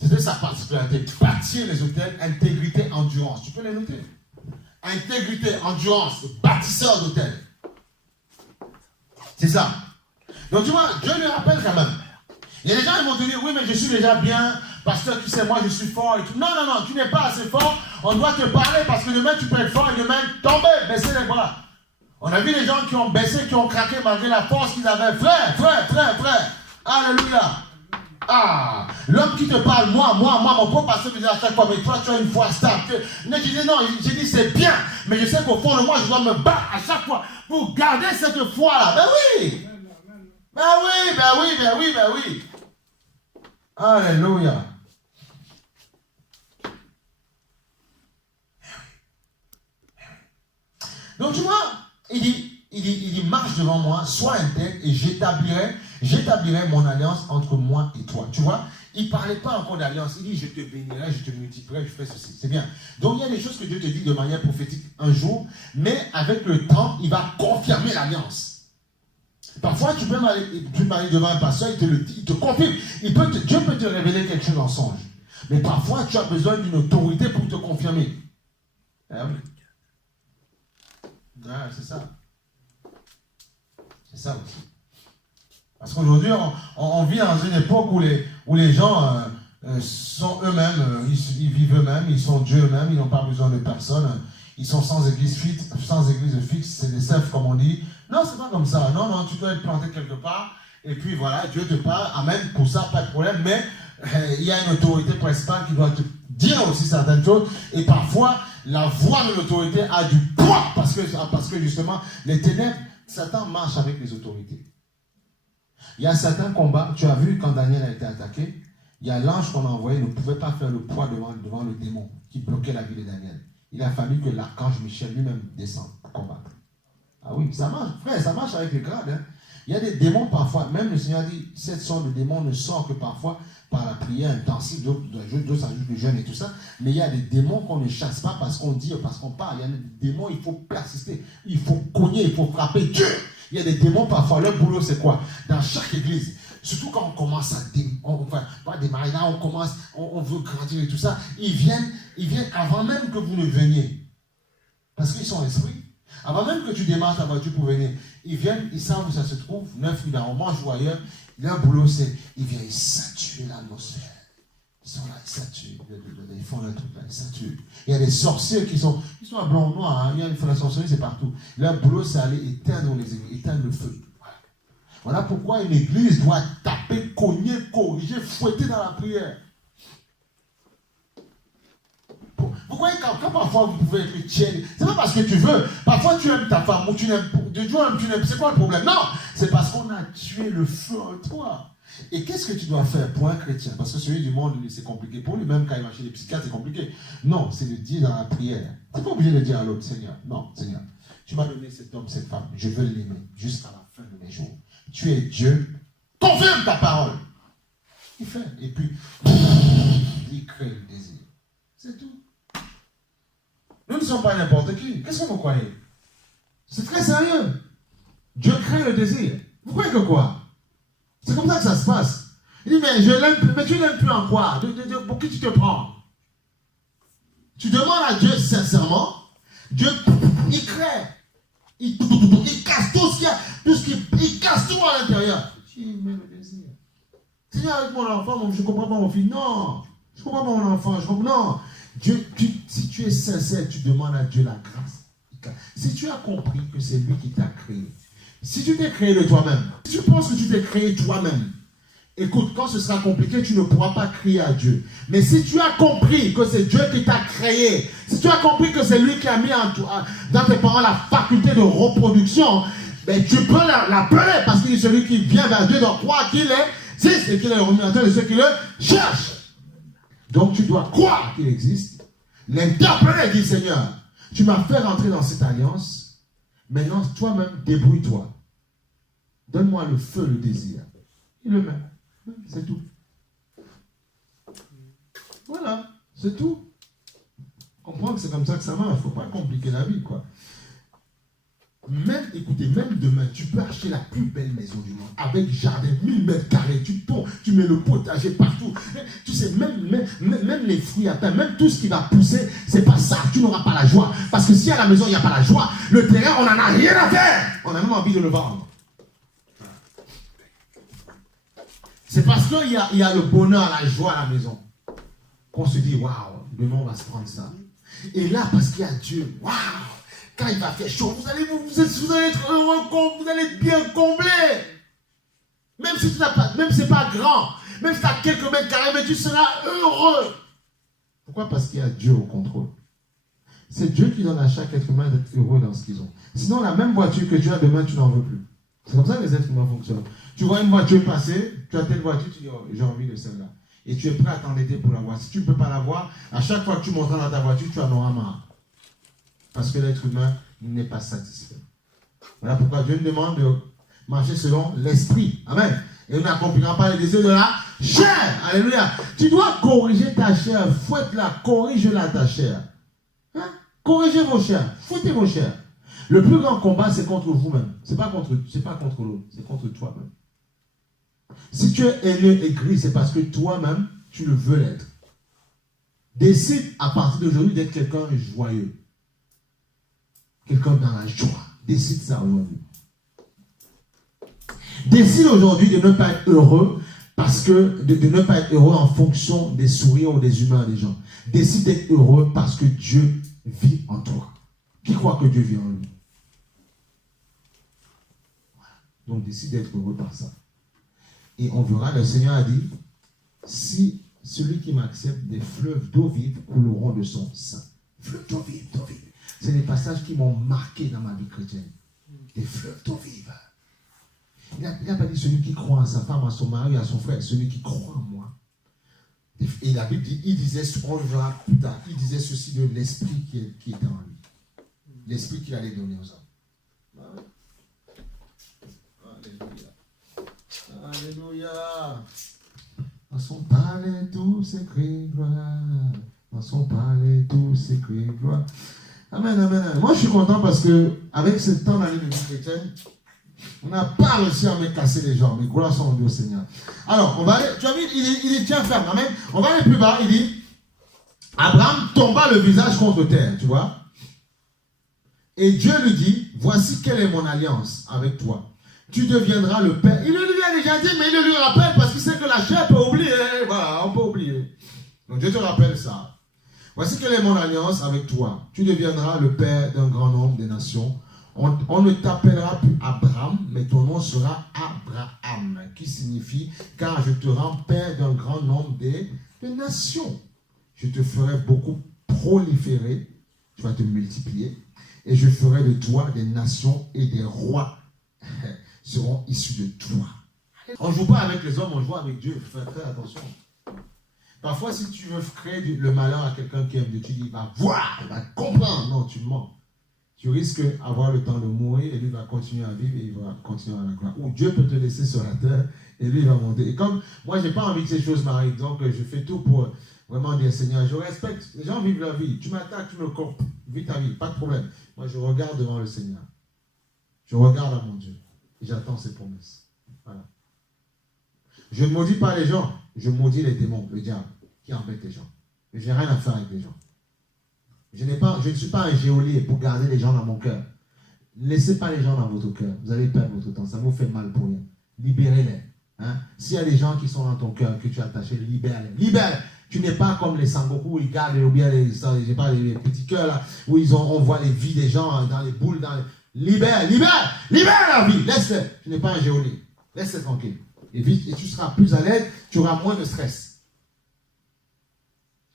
C'était sa particularité. Bâtir les hôtels, intégrité, endurance. Tu peux les noter. Intégrité, endurance, bâtisseur d'hôtel. C'est ça. Donc tu vois, Dieu lui rappelle quand même. Il y a des gens qui vont te dire, oui, mais je suis déjà bien, pasteur, tu sais, moi je suis fort et tout. Non, non, non, tu n'es pas assez fort. On doit te parler parce que demain tu peux être fort et demain tomber, baisser les bras. On a vu les gens qui ont baissé, qui ont craqué malgré la force qu'ils avaient. Frère. Alléluia. Ah, l'homme qui te parle, moi, mon propre pasteur me dit à chaque fois, mais toi, tu as une foi stable. Mais je dis non, j'ai dit c'est bien, mais je sais qu'au fond de moi, je dois me battre à chaque fois pour garder cette foi-là. Ben oui. Alléluia. Donc tu vois, il dit, marche devant moi, sois intègre et j'établirai mon alliance entre moi et toi. Tu vois, il ne parlait pas encore d'alliance. Il dit, je te bénirai, je te multiplierai, je ferai ceci. C'est bien. Donc il y a des choses que Dieu te dit de manière prophétique un jour, mais avec le temps, il va confirmer l'alliance. Parfois, tu peux aller devant un pasteur, il te le dit, il te confirme. Dieu peut te révéler quelque chose en songe. Mais parfois, tu as besoin d'une autorité pour te confirmer. Ah oui. Ah, c'est ça. C'est ça aussi. Parce qu'aujourd'hui, on vit dans une époque où les gens sont eux-mêmes, ils vivent eux-mêmes, ils sont Dieu eux-mêmes, ils n'ont pas besoin de personne. Ils sont sans église fixe, c'est des selfs comme on dit. Non, c'est pas comme ça. Non, tu dois être planté quelque part. Et puis voilà, Dieu te parle. Amen, pour ça, pas de problème. Mais il y a une autorité principale qui doit te dire aussi certaines choses. Et parfois, la voix de l'autorité a du poids. Parce que justement, les ténèbres, Satan marche avec les autorités. Il y a certains combats. Tu as vu quand Daniel a été attaqué, il y a l'ange qu'on a envoyé ne pouvait pas faire le poids devant le démon qui bloquait la vie de Daniel. Il a fallu que l'archange Michel lui-même descende pour combattre. Ah oui, ça marche, frère, ça marche avec les grades. Hein. Il y a des démons parfois, même le Seigneur dit, cette sorte de démons ne sort que parfois par la prière intensive, d'autres s'ajoutent le jeûne et tout ça, mais il y a des démons qu'on ne chasse pas parce qu'on dit, parce qu'on parle. Il y a des démons, il faut persister, il faut cogner, il faut frapper Dieu. Il y a des démons parfois, leur boulot c'est quoi? Dans chaque église, surtout quand on commence à démarrer là, on commence, on veut grandir et tout ça, ils viennent avant même que vous ne veniez. Parce qu'ils sont esprits. Avant même que tu démarres ta voiture pour venir, ils viennent, ils savent où ça se trouve, 9 000 on mange ou ailleurs. Leur boulot, c'est, ils viennent saturer l'atmosphère. Ils sont là, ils saturent, ils font leur truc là, ils saturent. Il y a des sorciers qui sont à blanc ou noir, hein. Il faut la sorcellerie, c'est partout. Leur boulot, c'est aller éteindre le feu. Voilà pourquoi une église doit taper, cogner, corriger, fouetter dans la prière. Pourquoi quand parfois vous pouvez être tiède, c'est pas parce que tu veux. Parfois tu aimes ta femme ou tu n'aimes tu n'aimes. C'est quoi le problème? Non, c'est parce qu'on a tué le feu en toi. Et qu'est-ce que tu dois faire pour un chrétien? Parce que celui du monde, c'est compliqué pour lui, même quand il va chez les psychiatres, c'est compliqué. Non, c'est de dire dans la prière. Tu n'es pas obligé de dire à l'autre, Seigneur. Non, Seigneur, tu m'as donné cet homme, cette femme. Je veux l'aimer jusqu'à la fin de mes jours. Tu es Dieu. Confirme ta parole. Il fait. Et puis, il crée le désir. C'est tout. Nous ne sommes pas n'importe qui. Qu'est-ce que vous croyez? C'est très sérieux. Dieu crée le désir. Vous croyez que quoi? C'est comme ça que ça se passe. Il dit, mais je l'aime plus. Mais tu l'aimes plus en quoi? Pour qui tu te prends? Tu demandes à Dieu sincèrement. Dieu, il crée. Il casse tout ce qu'il y a. Il casse tout à l'intérieur. Tu mets le désir. Seigneur, avec mon enfant, je ne comprends pas mon fils. Non. Je ne comprends pas mon enfant. Non. Dieu, si tu es sincère, tu demandes à Dieu la grâce. Si tu as compris que c'est lui qui t'a créé, si tu t'es créé de toi-même, si tu penses que tu t'es créé toi-même, écoute, quand ce sera compliqué, tu ne pourras pas crier à Dieu. Mais si tu as compris que c'est Dieu qui t'a créé, si tu as compris que c'est lui qui a mis dans tes parents la faculté de reproduction, ben tu peux l'appeler parce qu'il est celui qui vient vers Dieu, donc croire qu'il existe et qu'il est le rémunérateur de ceux qui le cherchent. Donc tu dois croire qu'il existe, l'interpeller et dire, Seigneur, tu m'as fait rentrer dans cette alliance, maintenant toi-même débrouille-toi. Donne-moi le feu, le désir. Il le met. C'est tout. Voilà, c'est tout. Comprends que c'est comme ça que ça marche. Il ne faut pas compliquer la vie, quoi. Même, écoutez, même demain, tu peux acheter la plus belle maison du monde, avec jardin, 1000 mètres carrés, tu mets le potager partout. Tu sais, même les fruits à terre, même tout ce qui va pousser, c'est pas ça, tu n'auras pas la joie. Parce que si à la maison, il n'y a pas la joie, le terrain, on n'en a rien à faire. On a même envie de le vendre. C'est parce qu'il y a le bonheur, la joie à la maison, qu'on se dit, waouh, demain on va se prendre ça. Et là, parce qu'il y a Dieu, waouh, quand il va faire chaud, vous allez être heureux, vous allez être bien comblé. Même si tu n'as pas, même si c'est pas grand, même si tu as quelques mètres carrés, mais tu seras heureux. Pourquoi? Parce qu'il y a Dieu au contrôle. C'est Dieu qui donne à chaque être humain d'être heureux dans ce qu'ils ont. Sinon, la même voiture que tu as demain, tu n'en veux plus. C'est comme ça que les êtres humains fonctionnent. Tu vois une voiture passer, tu as telle voiture, tu dis, oh, j'ai envie de celle-là. Et tu es prêt à t'endetter pour l'avoir. Si tu ne peux pas l'avoir, à chaque fois que tu monteras dans ta voiture, tu en auras marre. Parce que l'être humain n'est pas satisfait. Voilà pourquoi Dieu nous demande de marcher selon l'esprit. Amen. Et nous n'accomplirons pas les désirs de la chair. Alléluia. Tu dois corriger ta chair. Fouette-la, corrige-la ta chair. Hein? Corrigez vos chairs. Foutez vos chairs. Le plus grand combat, c'est contre vous-même. Ce n'est pas contre l'autre, c'est contre toi-même. Si tu es haineux et gris, c'est parce que toi-même, tu le veux l'être. Décide à partir d'aujourd'hui d'être quelqu'un joyeux. Quelqu'un dans la joie. Décide ça aujourd'hui. Décide aujourd'hui de ne pas être heureux parce que de ne pas être heureux en fonction des sourires ou des humeurs des gens. Décide d'être heureux parce que Dieu vit en toi. Qui croit que Dieu vit en lui? Voilà. Donc décide d'être heureux par ça. Et on verra, le Seigneur a dit, si celui qui m'accepte, des fleuves d'eau vive couleront de son sein. Fleuves d'eau vive, d'eau vive. C'est des passages qui m'ont marqué dans ma vie chrétienne. Des fleuves d'eau vive. Il n'a pas dit celui qui croit à sa femme, à son mari, à son frère, celui qui croit en moi. Et la Bible dit, il disait, on le verra plus tard, il disait ceci de l'esprit qui était en lui. L'esprit qu'il allait donner aux hommes. Alléluia. Dans son palais, tout s'écrit gloire. Dans son palais, tout s'écrit gloire. Amen, amen, amen. Moi, je suis content parce que avec ce temps d'année de vie chrétienne, on n'a pas réussi à me casser les jambes. Mais gloire soit au Seigneur. Alors, on va aller, tu as vu, il tient ferme. Amen. On va aller plus bas. Il dit, Abraham tomba le visage contre terre, tu vois. Et Dieu lui dit, voici quelle est mon alliance avec toi. Tu deviendras le père. Il le lui a déjà dit, mais il le lui rappelle parce qu'il sait que la chair peut oublier. Voilà, on peut oublier. Donc Dieu te rappelle ça. Voici quelle est mon alliance avec toi. Tu deviendras le père d'un grand nombre de nations. On ne t'appellera plus Abraham, mais ton nom sera Abraham, qui signifie, car je te rends père d'un grand nombre de nations. Je te ferai beaucoup proliférer, tu vas te multiplier, et je ferai de toi des nations et des rois seront issus de toi. On ne joue pas avec les hommes, on joue avec Dieu. Fais très attention. Parfois, si tu veux créer le malheur à quelqu'un qui aime Dieu, tu dis, il va voir, il va comprendre. Non, tu mens. Tu risques d'avoir le temps de mourir et lui va continuer à vivre et il va continuer à la gloire. Ou Dieu peut te laisser sur la terre et lui il va monter. Et comme moi, je n'ai pas envie que ces choses m'arrivent, donc je fais tout pour vraiment dire, Seigneur, je respecte. Les gens vivent leur vie. Tu m'attaques, tu me coupes. Vis ta vie, pas de problème. Moi, je regarde devant le Seigneur. Je regarde à mon Dieu. Et j'attends ses promesses. Voilà. Je ne maudis pas les gens. Je maudis les démons, le diable, qui embête les gens. Je n'ai rien à faire avec les gens. Je ne suis pas un geôlier pour garder les gens dans mon cœur. Ne laissez pas les gens dans votre cœur. Vous allez perdre votre temps. Ça vous fait mal pour rien. Libérez-les. Hein? S'il y a des gens qui sont dans ton cœur, que tu as attachés, libère-les. Libère-les. Tu n'es pas comme les Sangoku où ils gardent ou bien les petits cœurs là, où on voit les vies des gens dans les boules. Libère la vie. Laisse-les. Tu n'es pas un geôlier. Laisse-les tranquille. Et vite, et tu seras plus à l'aise, tu auras moins de stress.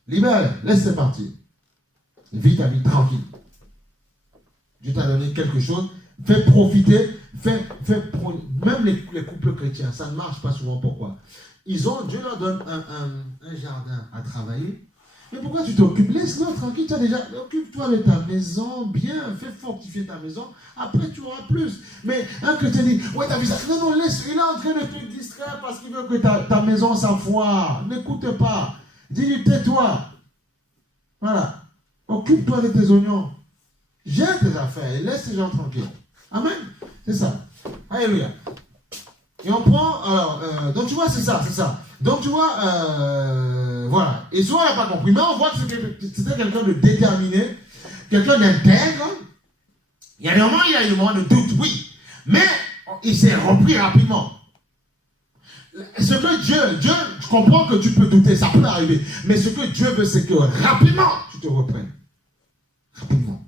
Libère-les. Laisse-les partir. Vis ta vie tranquille. Dieu t'a donné quelque chose. Fais profiter. Même les couples chrétiens, ça ne marche pas souvent. Pourquoi? Dieu leur donne un jardin à travailler. Mais pourquoi tu t'occupes? Laisse-le tranquille. Occupe-toi de ta maison. Bien. Fais fortifier ta maison. Après, tu auras plus. Mais un chrétien dit, ouais, t'as vu ça? Non, laisse. Il est en train de te distraire parce qu'il veut que ta maison s'enfoire. N'écoute pas. Dis-lui, tais-toi. Voilà. Occupe-toi de tes oignons. Gère tes affaires et laisse les gens tranquilles. Amen. C'est ça. Alléluia. Et on prend, alors, donc tu vois, c'est ça. Donc tu vois, voilà. Et souvent, on n'a pas compris. Mais on voit que c'était quelqu'un de déterminé, quelqu'un d'intègre. Il y a des moments, il y a des moments de doute, oui. Mais il s'est repris rapidement. Ce que Dieu, je comprends que tu peux douter, ça peut arriver. Mais ce que Dieu veut, c'est que rapidement, tu te reprennes. Rapidement.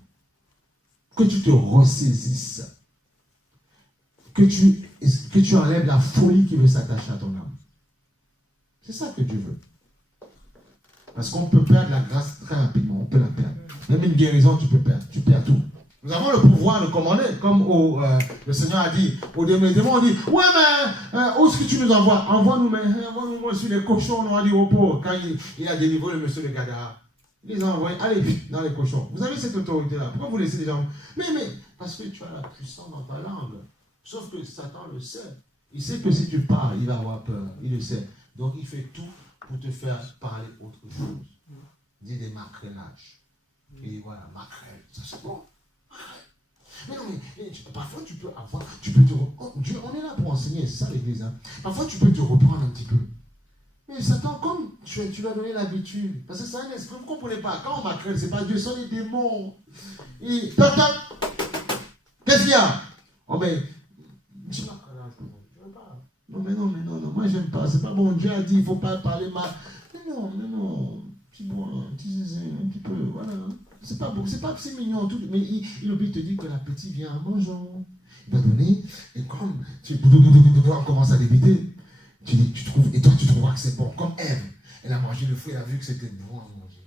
Que tu te ressaisisses. Que tu enlèves la folie qui veut s'attacher à ton âme. C'est ça que Dieu veut. Parce qu'on peut perdre la grâce très rapidement. On peut la perdre. Même une guérison, tu peux perdre. Tu perds tout. Nous avons le pouvoir de commander. Comme le Seigneur a dit aux démons, on dit, ouais, mais où est-ce que tu nous envoies? Envoie-nous sur les cochons, on a dit au pauvre. Quand il a délivré le monsieur de Gadara. Il les a envoyés, allez vite dans les cochons. Vous avez cette autorité-là. Pourquoi vous laissez les gens? Mais, parce que tu as la puissance dans ta langue. Sauf que Satan le sait. Il sait que si tu parles, il va avoir peur. Il le sait. Donc il fait tout pour te faire parler autre chose. Dis des macrélages. Et voilà, macrel. Ça c'est bon. Mais non, mais parfois tu peux Dieu, on est là pour enseigner, c'est ça l'église. Hein. Parfois tu peux te reprendre un petit peu. Mais Satan, comme tu lui as donné l'habitude, parce que c'est un esprit, vous ne comprenez pas. Quand on macrèle, c'est pas Dieu, ce sont les démons. Qu'est-ce qu'il y a? Oh, mais. Tu macrèles, je veux pas. Non, moi j'aime pas. C'est pas bon. Dieu a dit, il ne faut pas parler mal. Mais non. Petit bon, petit zézé, un petit peu, voilà. C'est pas bon, c'est mignon, tout, mais il oublie de te dire que l'appétit vient en mangeant. Il va donner, et comme on commence à débiter, tu trouves, et toi tu trouveras que c'est bon. Comme Ève, elle a mangé le fruit, elle a vu que c'était bon à manger.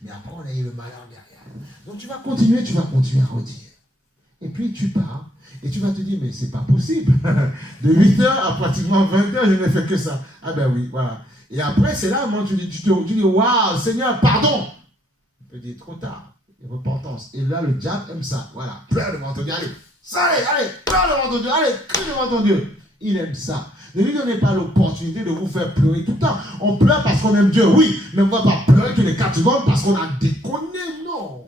Mais après, on a eu le malheur derrière. Donc tu vas continuer à redire. Et puis tu pars, et tu vas te dire, mais c'est pas possible. De 8h à pratiquement 20h, je n'ai fait que ça. Ah ben oui, voilà. Et après, c'est là, moi, tu dis, waouh, Seigneur, pardon. Il peut dire trop tard. Repentance. Et là, le diable aime ça. Voilà. Pleure devant ton Dieu. Allez, pleure devant ton Dieu. Allez, crie devant ton Dieu. Il aime ça. Ne lui donnez pas l'opportunité de vous faire pleurer tout le temps. On pleure parce qu'on aime Dieu, oui, mais on ne va pas pleurer tous les 4 secondes parce qu'on a déconné, non.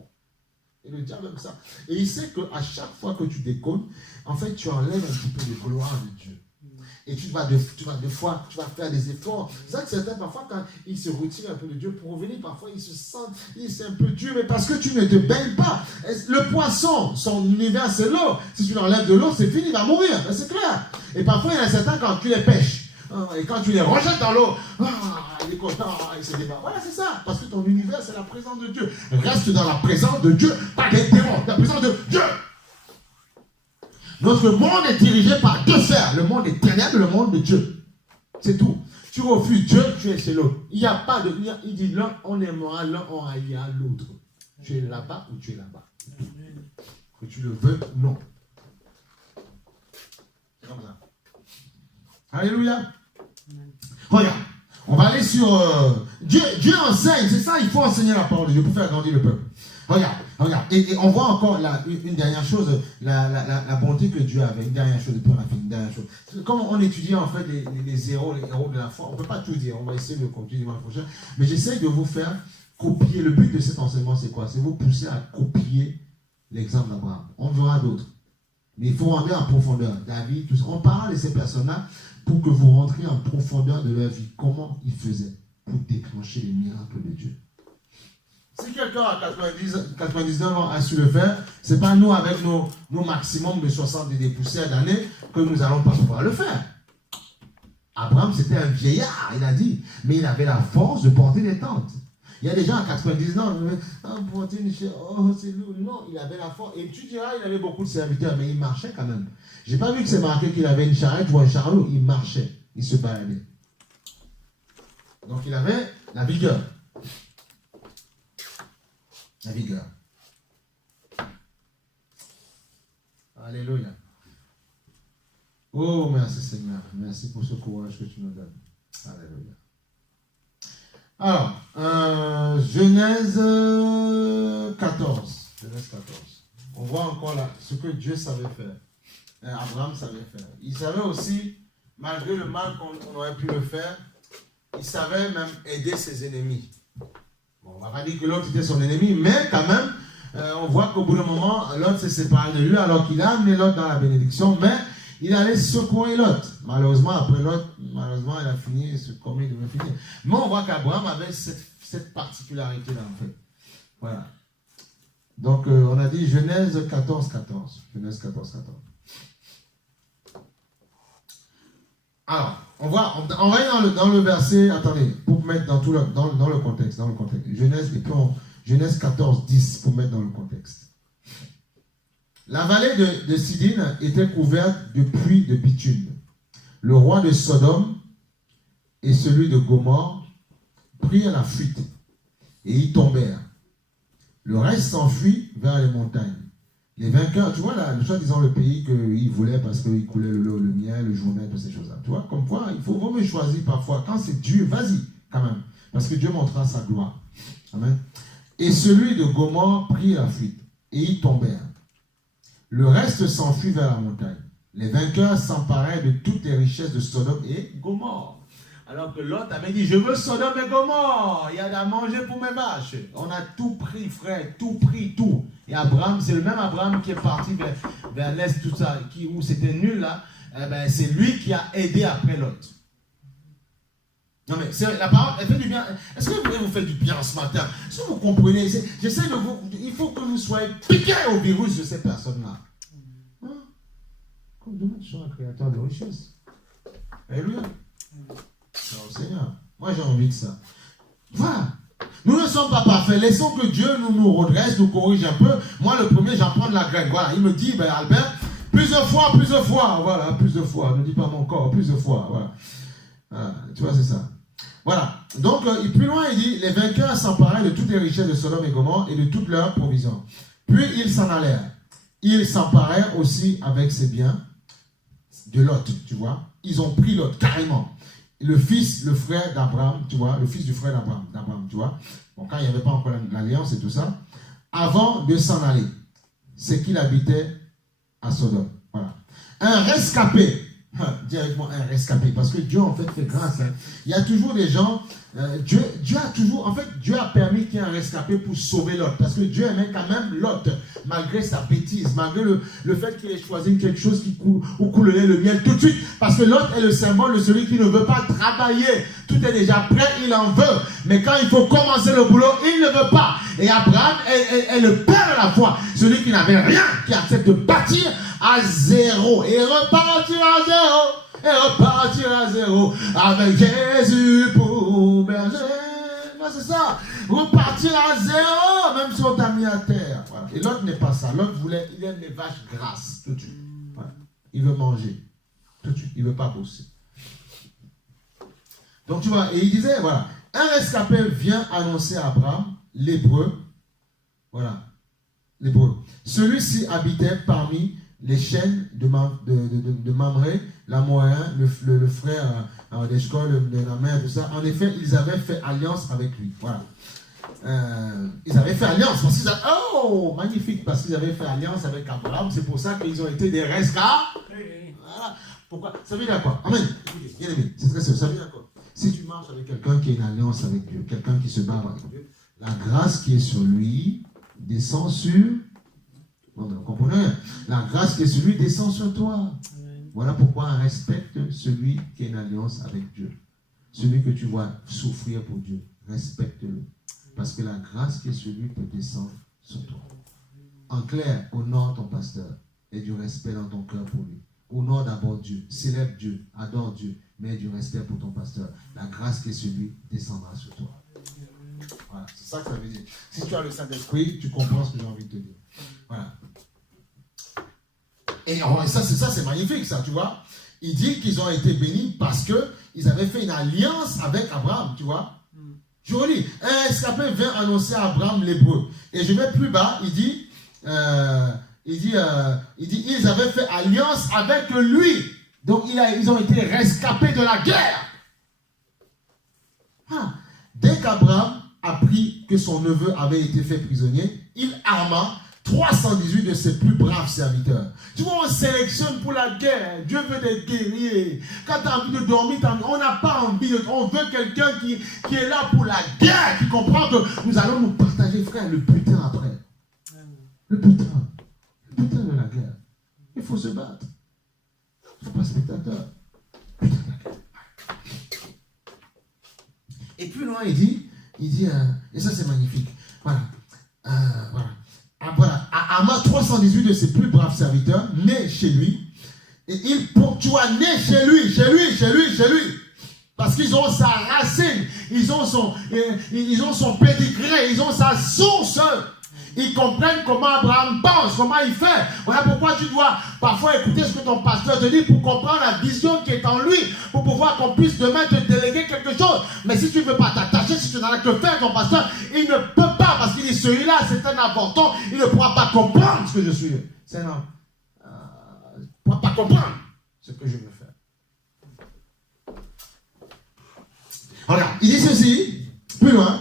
Et le diable aime ça. Et il sait qu'à chaque fois que tu déconnes, en fait, tu enlèves un petit peu de gloire de Dieu. Et tu vas faire des efforts. C'est ça que certains, parfois, quand ils se retirent un peu de Dieu pour revenir, parfois, ils se sentent, c'est un peu dur, mais parce que tu ne te baignes pas. Le poisson, son univers, c'est l'eau. Si tu l'enlèves de l'eau, c'est fini, il va mourir. C'est clair. Et parfois, il y en a certains, quand tu les pêches, et quand tu les rejettes dans l'eau, il est content, il se débat. Voilà, c'est ça. Parce que ton univers, c'est la présence de Dieu. Reste dans la présence de Dieu, pas des démons, la présence de Dieu. Notre monde est dirigé par deux sphères, le monde éternel et le monde de Dieu. C'est tout. Tu refuses Dieu, tu es chez l'autre. Il n'y a pas de... Il dit l'un, on aimera, l'un, on haïra l'autre. Tu es là-bas ou tu es là-bas. Que tu le veux, non. C'est comme ça. Alléluia. Regarde, on va aller sur... Dieu enseigne, c'est ça, il faut enseigner la parole de Dieu pour faire grandir le peuple. Regarde. Et on voit encore une dernière chose, la bonté que Dieu avait. Une dernière chose, et puis on a fait une dernière chose. Comme on étudie en fait les héros de la foi, on ne peut pas tout dire. On va essayer de continuer dimanche prochain. Mais j'essaie de vous faire copier. Le but de cet enseignement, c'est quoi? C'est vous pousser à copier l'exemple d'Abraham. On verra d'autres. Mais il faut rentrer en profondeur. David, tout ça. On parle de ces personnes-là pour que vous rentriez en profondeur de leur vie. Comment ils faisaient pour déclencher les miracles de Dieu. Si quelqu'un à 99 ans a su le faire, ce n'est pas nous avec nos maximums de 60 et des poussières d'années que nous allons pas pouvoir le faire. Abraham, c'était un vieillard, il a dit, mais il avait la force de porter des tentes. Il y a des gens à 99 ans, porter une chaise, oh c'est lourd. Non, il avait la force. Et tu diras, il avait beaucoup de serviteurs, mais il marchait quand même. Je n'ai pas vu que c'est marqué qu'il avait une charrette ou un chariot, il marchait, il se baladait. Donc il avait la vigueur. La vigueur. Alléluia. Oh, merci Seigneur. Merci pour ce courage que tu nous donnes. Alléluia. Alors, Genèse 14. Genèse 14. On voit encore là ce que Dieu savait faire. Abraham savait faire. Il savait aussi, malgré le mal qu'on aurait pu le faire, il savait même aider ses ennemis. Bon, on va pas dire que l'autre était son ennemi, mais quand même, on voit qu'au bout d'un moment, l'autre s'est séparé de lui alors qu'il a amené l'autre dans la bénédiction, mais il allait secourir l'autre. Malheureusement, après l'autre, il a fini comme il devait finir. Mais on voit qu'Abraham avait cette particularité-là, en fait. Voilà. Donc, on a dit Genèse 14, 14. Genèse 14, 14. Alors, on va aller dans le verset, attendez, pour mettre dans le contexte, Genèse 14, 10, pour mettre dans le contexte. La vallée de Sidine était couverte de puits de bitume. Le roi de Sodome et celui de Gomorrhe prirent la fuite et y tombèrent. Le reste s'enfuit vers les montagnes. Les vainqueurs, tu vois là, soi-disant le pays qu'ils voulaient parce qu'il coulait le lait, le miel, le journal, toutes ces choses-là. Tu vois, comme quoi, il faut vraiment choisir parfois. Quand c'est Dieu, vas-y, quand même. Parce que Dieu montrera sa gloire. Amen. Et celui de Gomorrhe prit la fuite et y tombèrent. Le reste s'enfuit vers la montagne. Les vainqueurs s'emparèrent de toutes les richesses de Sodome et Gomorrhe. Alors que l'autre avait dit, je veux Sodome et Gomorrhe, il y a à manger pour mes vaches. On a tout pris, frère, tout pris, tout. Et Abraham, c'est le même Abraham qui est parti vers l'est, tout ça, où c'était nul là. Eh ben, c'est lui qui a aidé après l'autre. Non mais, la parole, elle fait du bien. Est-ce que vous voulez vous faire du bien ce matin? Est-ce que vous comprenez? J'essaie de vous... Il faut que vous soyez piqués au virus de ces personnes-là. Hein? Comme demain, tu seras un créateur de richesse. Alléluia. Non, Seigneur, moi j'ai envie de ça. Voilà. Nous ne sommes pas parfaits. Laissons que Dieu nous redresse, nous corrige un peu. Moi, le premier, j'en prends de la graine. Voilà. Il me dit, ben, Albert, plusieurs fois. Voilà, plusieurs fois. Ne dis pas mon corps, plusieurs fois. Voilà. Tu vois, c'est ça. Voilà. Donc, plus loin, il dit, les vainqueurs s'emparèrent de toutes les richesses de Sodome et Gomorrhe et de toutes leurs provisions. Puis, ils s'en allèrent. Ils s'emparèrent aussi avec ses biens de Lot, tu vois. Ils ont pris Lot, carrément. Le frère d'Abraham, tu vois, le fils du frère d'Abraham, tu vois. Bon, quand il n'y avait pas encore l'alliance et tout ça, avant de s'en aller, c'est qu'il habitait à Sodome. Voilà. Un rescapé Dis avec moi un rescapé, parce que Dieu en fait grâce. Hein. Il y a toujours des gens, Dieu a toujours, en fait, Dieu a permis qu'il y ait un rescapé pour sauver Lot, parce que Dieu aimait quand même Lot, malgré sa bêtise, malgré le fait qu'il ait choisi quelque chose qui coule le miel tout de suite, parce que Lot est le symbole de celui qui ne veut pas travailler. Tout est déjà prêt, il en veut, mais quand il faut commencer le boulot, il ne veut pas. Et Abraham est le père de la foi, celui qui n'avait rien, qui accepte de bâtir à zéro et repartir à zéro. Et repartir à zéro avec Jésus pour berger. C'est ça. Repartir à zéro, même si on t'a mis à terre. Voilà. Et l'autre n'est pas ça. L'autre il aime les vaches grasses tout de suite. Voilà. Il veut manger tout de suite. Il ne veut pas bosser. Donc tu vois, et il disait, voilà, un rescapé vient annoncer à Abraham, l'hébreu, voilà, l'hébreu. Celui-ci habitait parmi les chaînes de Mamré, l'Amoréen, le frère d'Eshcol, de la mère, tout ça. En effet, ils avaient fait alliance avec lui. Voilà. Ils avaient fait alliance parce qu'ils avaient... Oh, magnifique, parce qu'ils avaient fait alliance avec Abraham. C'est pour ça qu'ils ont été des rescapés. Voilà. Pourquoi? Ça veut dire quoi? Amen. Bien aimé, c'est très simple. Ça veut dire quoi? Si tu marches avec quelqu'un qui a une alliance avec Dieu, quelqu'un qui se bat avec Dieu, la grâce qui est sur lui descend sur... Vous comprenez rien. La grâce qui est sur lui descend sur toi. Voilà pourquoi on respecte celui qui a une alliance avec Dieu. Celui que tu vois souffrir pour Dieu, respecte-le. Parce que la grâce qui est sur lui peut descendre sur toi. En clair, honore ton pasteur et du respect dans ton cœur pour lui. Honore d'abord Dieu, célèbre Dieu, adore Dieu, mais du respect pour ton pasteur. La grâce qui est sur lui descendra sur toi. Voilà, c'est ça que ça veut dire. Si tu as le Saint-Esprit, tu comprends ce que j'ai envie de te dire. Voilà. Et ça, c'est magnifique, ça, tu vois. Il dit qu'ils ont été bénis parce qu'ils avaient fait une alliance avec Abraham, tu vois. Je vous dis, un rescapé vient annoncer à Abraham l'hébreu. Et je vais plus bas, il dit, ils avaient fait alliance avec lui. Donc, ils ont été rescapés de la guerre. Dès qu'Abraham apprit que son neveu avait été fait prisonnier, il arma 318 de ses plus braves serviteurs. Tu vois, on sélectionne pour la guerre. Dieu veut des guerriers. Quand tu as envie de dormir, on n'a pas envie. On veut quelqu'un qui est là pour la guerre, qui comprend que nous allons nous partager, frère, le butin après. Le butin de la guerre. Il faut se battre. Il ne faut pas spectateur. Butin de la guerre. Et plus loin, il dit, et ça c'est magnifique. Voilà. Voilà. Ama 318 de ses plus braves serviteurs, nés chez lui. Et tu vois, nés chez lui. Parce qu'ils ont sa racine, ils ont son pédigré, ils ont sa source. Ils comprennent comment Abraham pense, comment il fait. Voilà pourquoi tu dois parfois écouter ce que ton pasteur te dit pour comprendre la vision qui est en lui, pour pouvoir qu'on puisse demain te déléguer quelque chose. Mais si tu ne veux pas t'attacher, si tu n'as que faire ton pasteur, il ne peut pas, parce qu'il dit celui-là c'est un avorton, il ne pourra pas comprendre ce que je suis. C'est un homme. Il ne pourra pas comprendre ce que je veux faire. Regarde, il dit ceci, plus loin.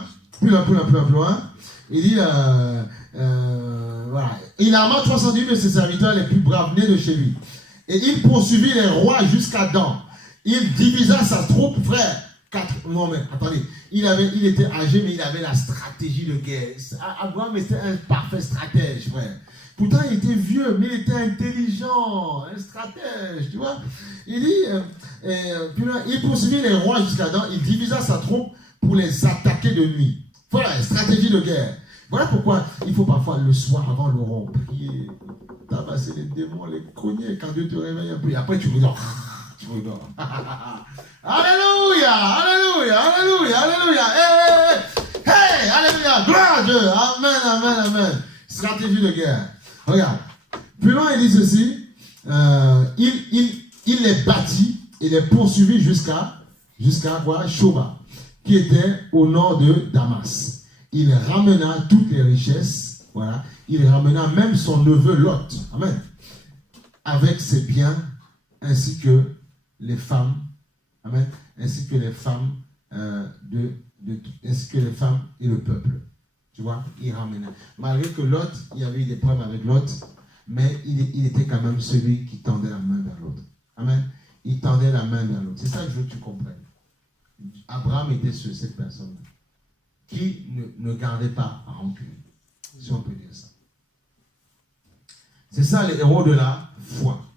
Il dit, voilà. Il arma 310 de ses serviteurs les plus braves nés de chez lui. Et il poursuivit les rois jusqu'à Dan. Il divisa sa troupe, frère. Non mais, attendez. Il était âgé, mais il avait la stratégie de guerre. Abraham était un parfait stratège, frère. Pourtant, il était vieux, mais il était intelligent, un stratège, tu vois. Il dit, il poursuivit les rois jusqu'à Dan. Il divisa sa troupe pour les attaquer de nuit. Voilà, stratégie de guerre. Voilà pourquoi il faut parfois le soir avant l'aurore prier, tabasser les démons, les cogner quand Dieu te réveille un peu. Et après tu redors. Alléluia, alléluia, alléluia, alléluia. Hey, alléluia, gloire à Dieu. Amen. Stratégie de guerre. Regarde. Plus loin, il dit ceci. Il les battit et les poursuivit jusqu'à quoi? Shoba, qui était au nord de Damas. Il ramena toutes les richesses, voilà. Il ramena même son neveu Lot, amen, avec ses biens, ainsi que les femmes, amen, ainsi que les femmes ainsi que les femmes et le peuple. Tu vois, il ramena. Malgré que Lot, il y avait eu des problèmes avec Lot, mais il était quand même celui qui tendait la main vers l'autre. Amen. il tendait la main vers l'autre. C'est ça que je veux que tu comprennes. Abraham était cette personne qui ne gardait pas rancune, si on peut dire ça. C'est ça les héros de la foi.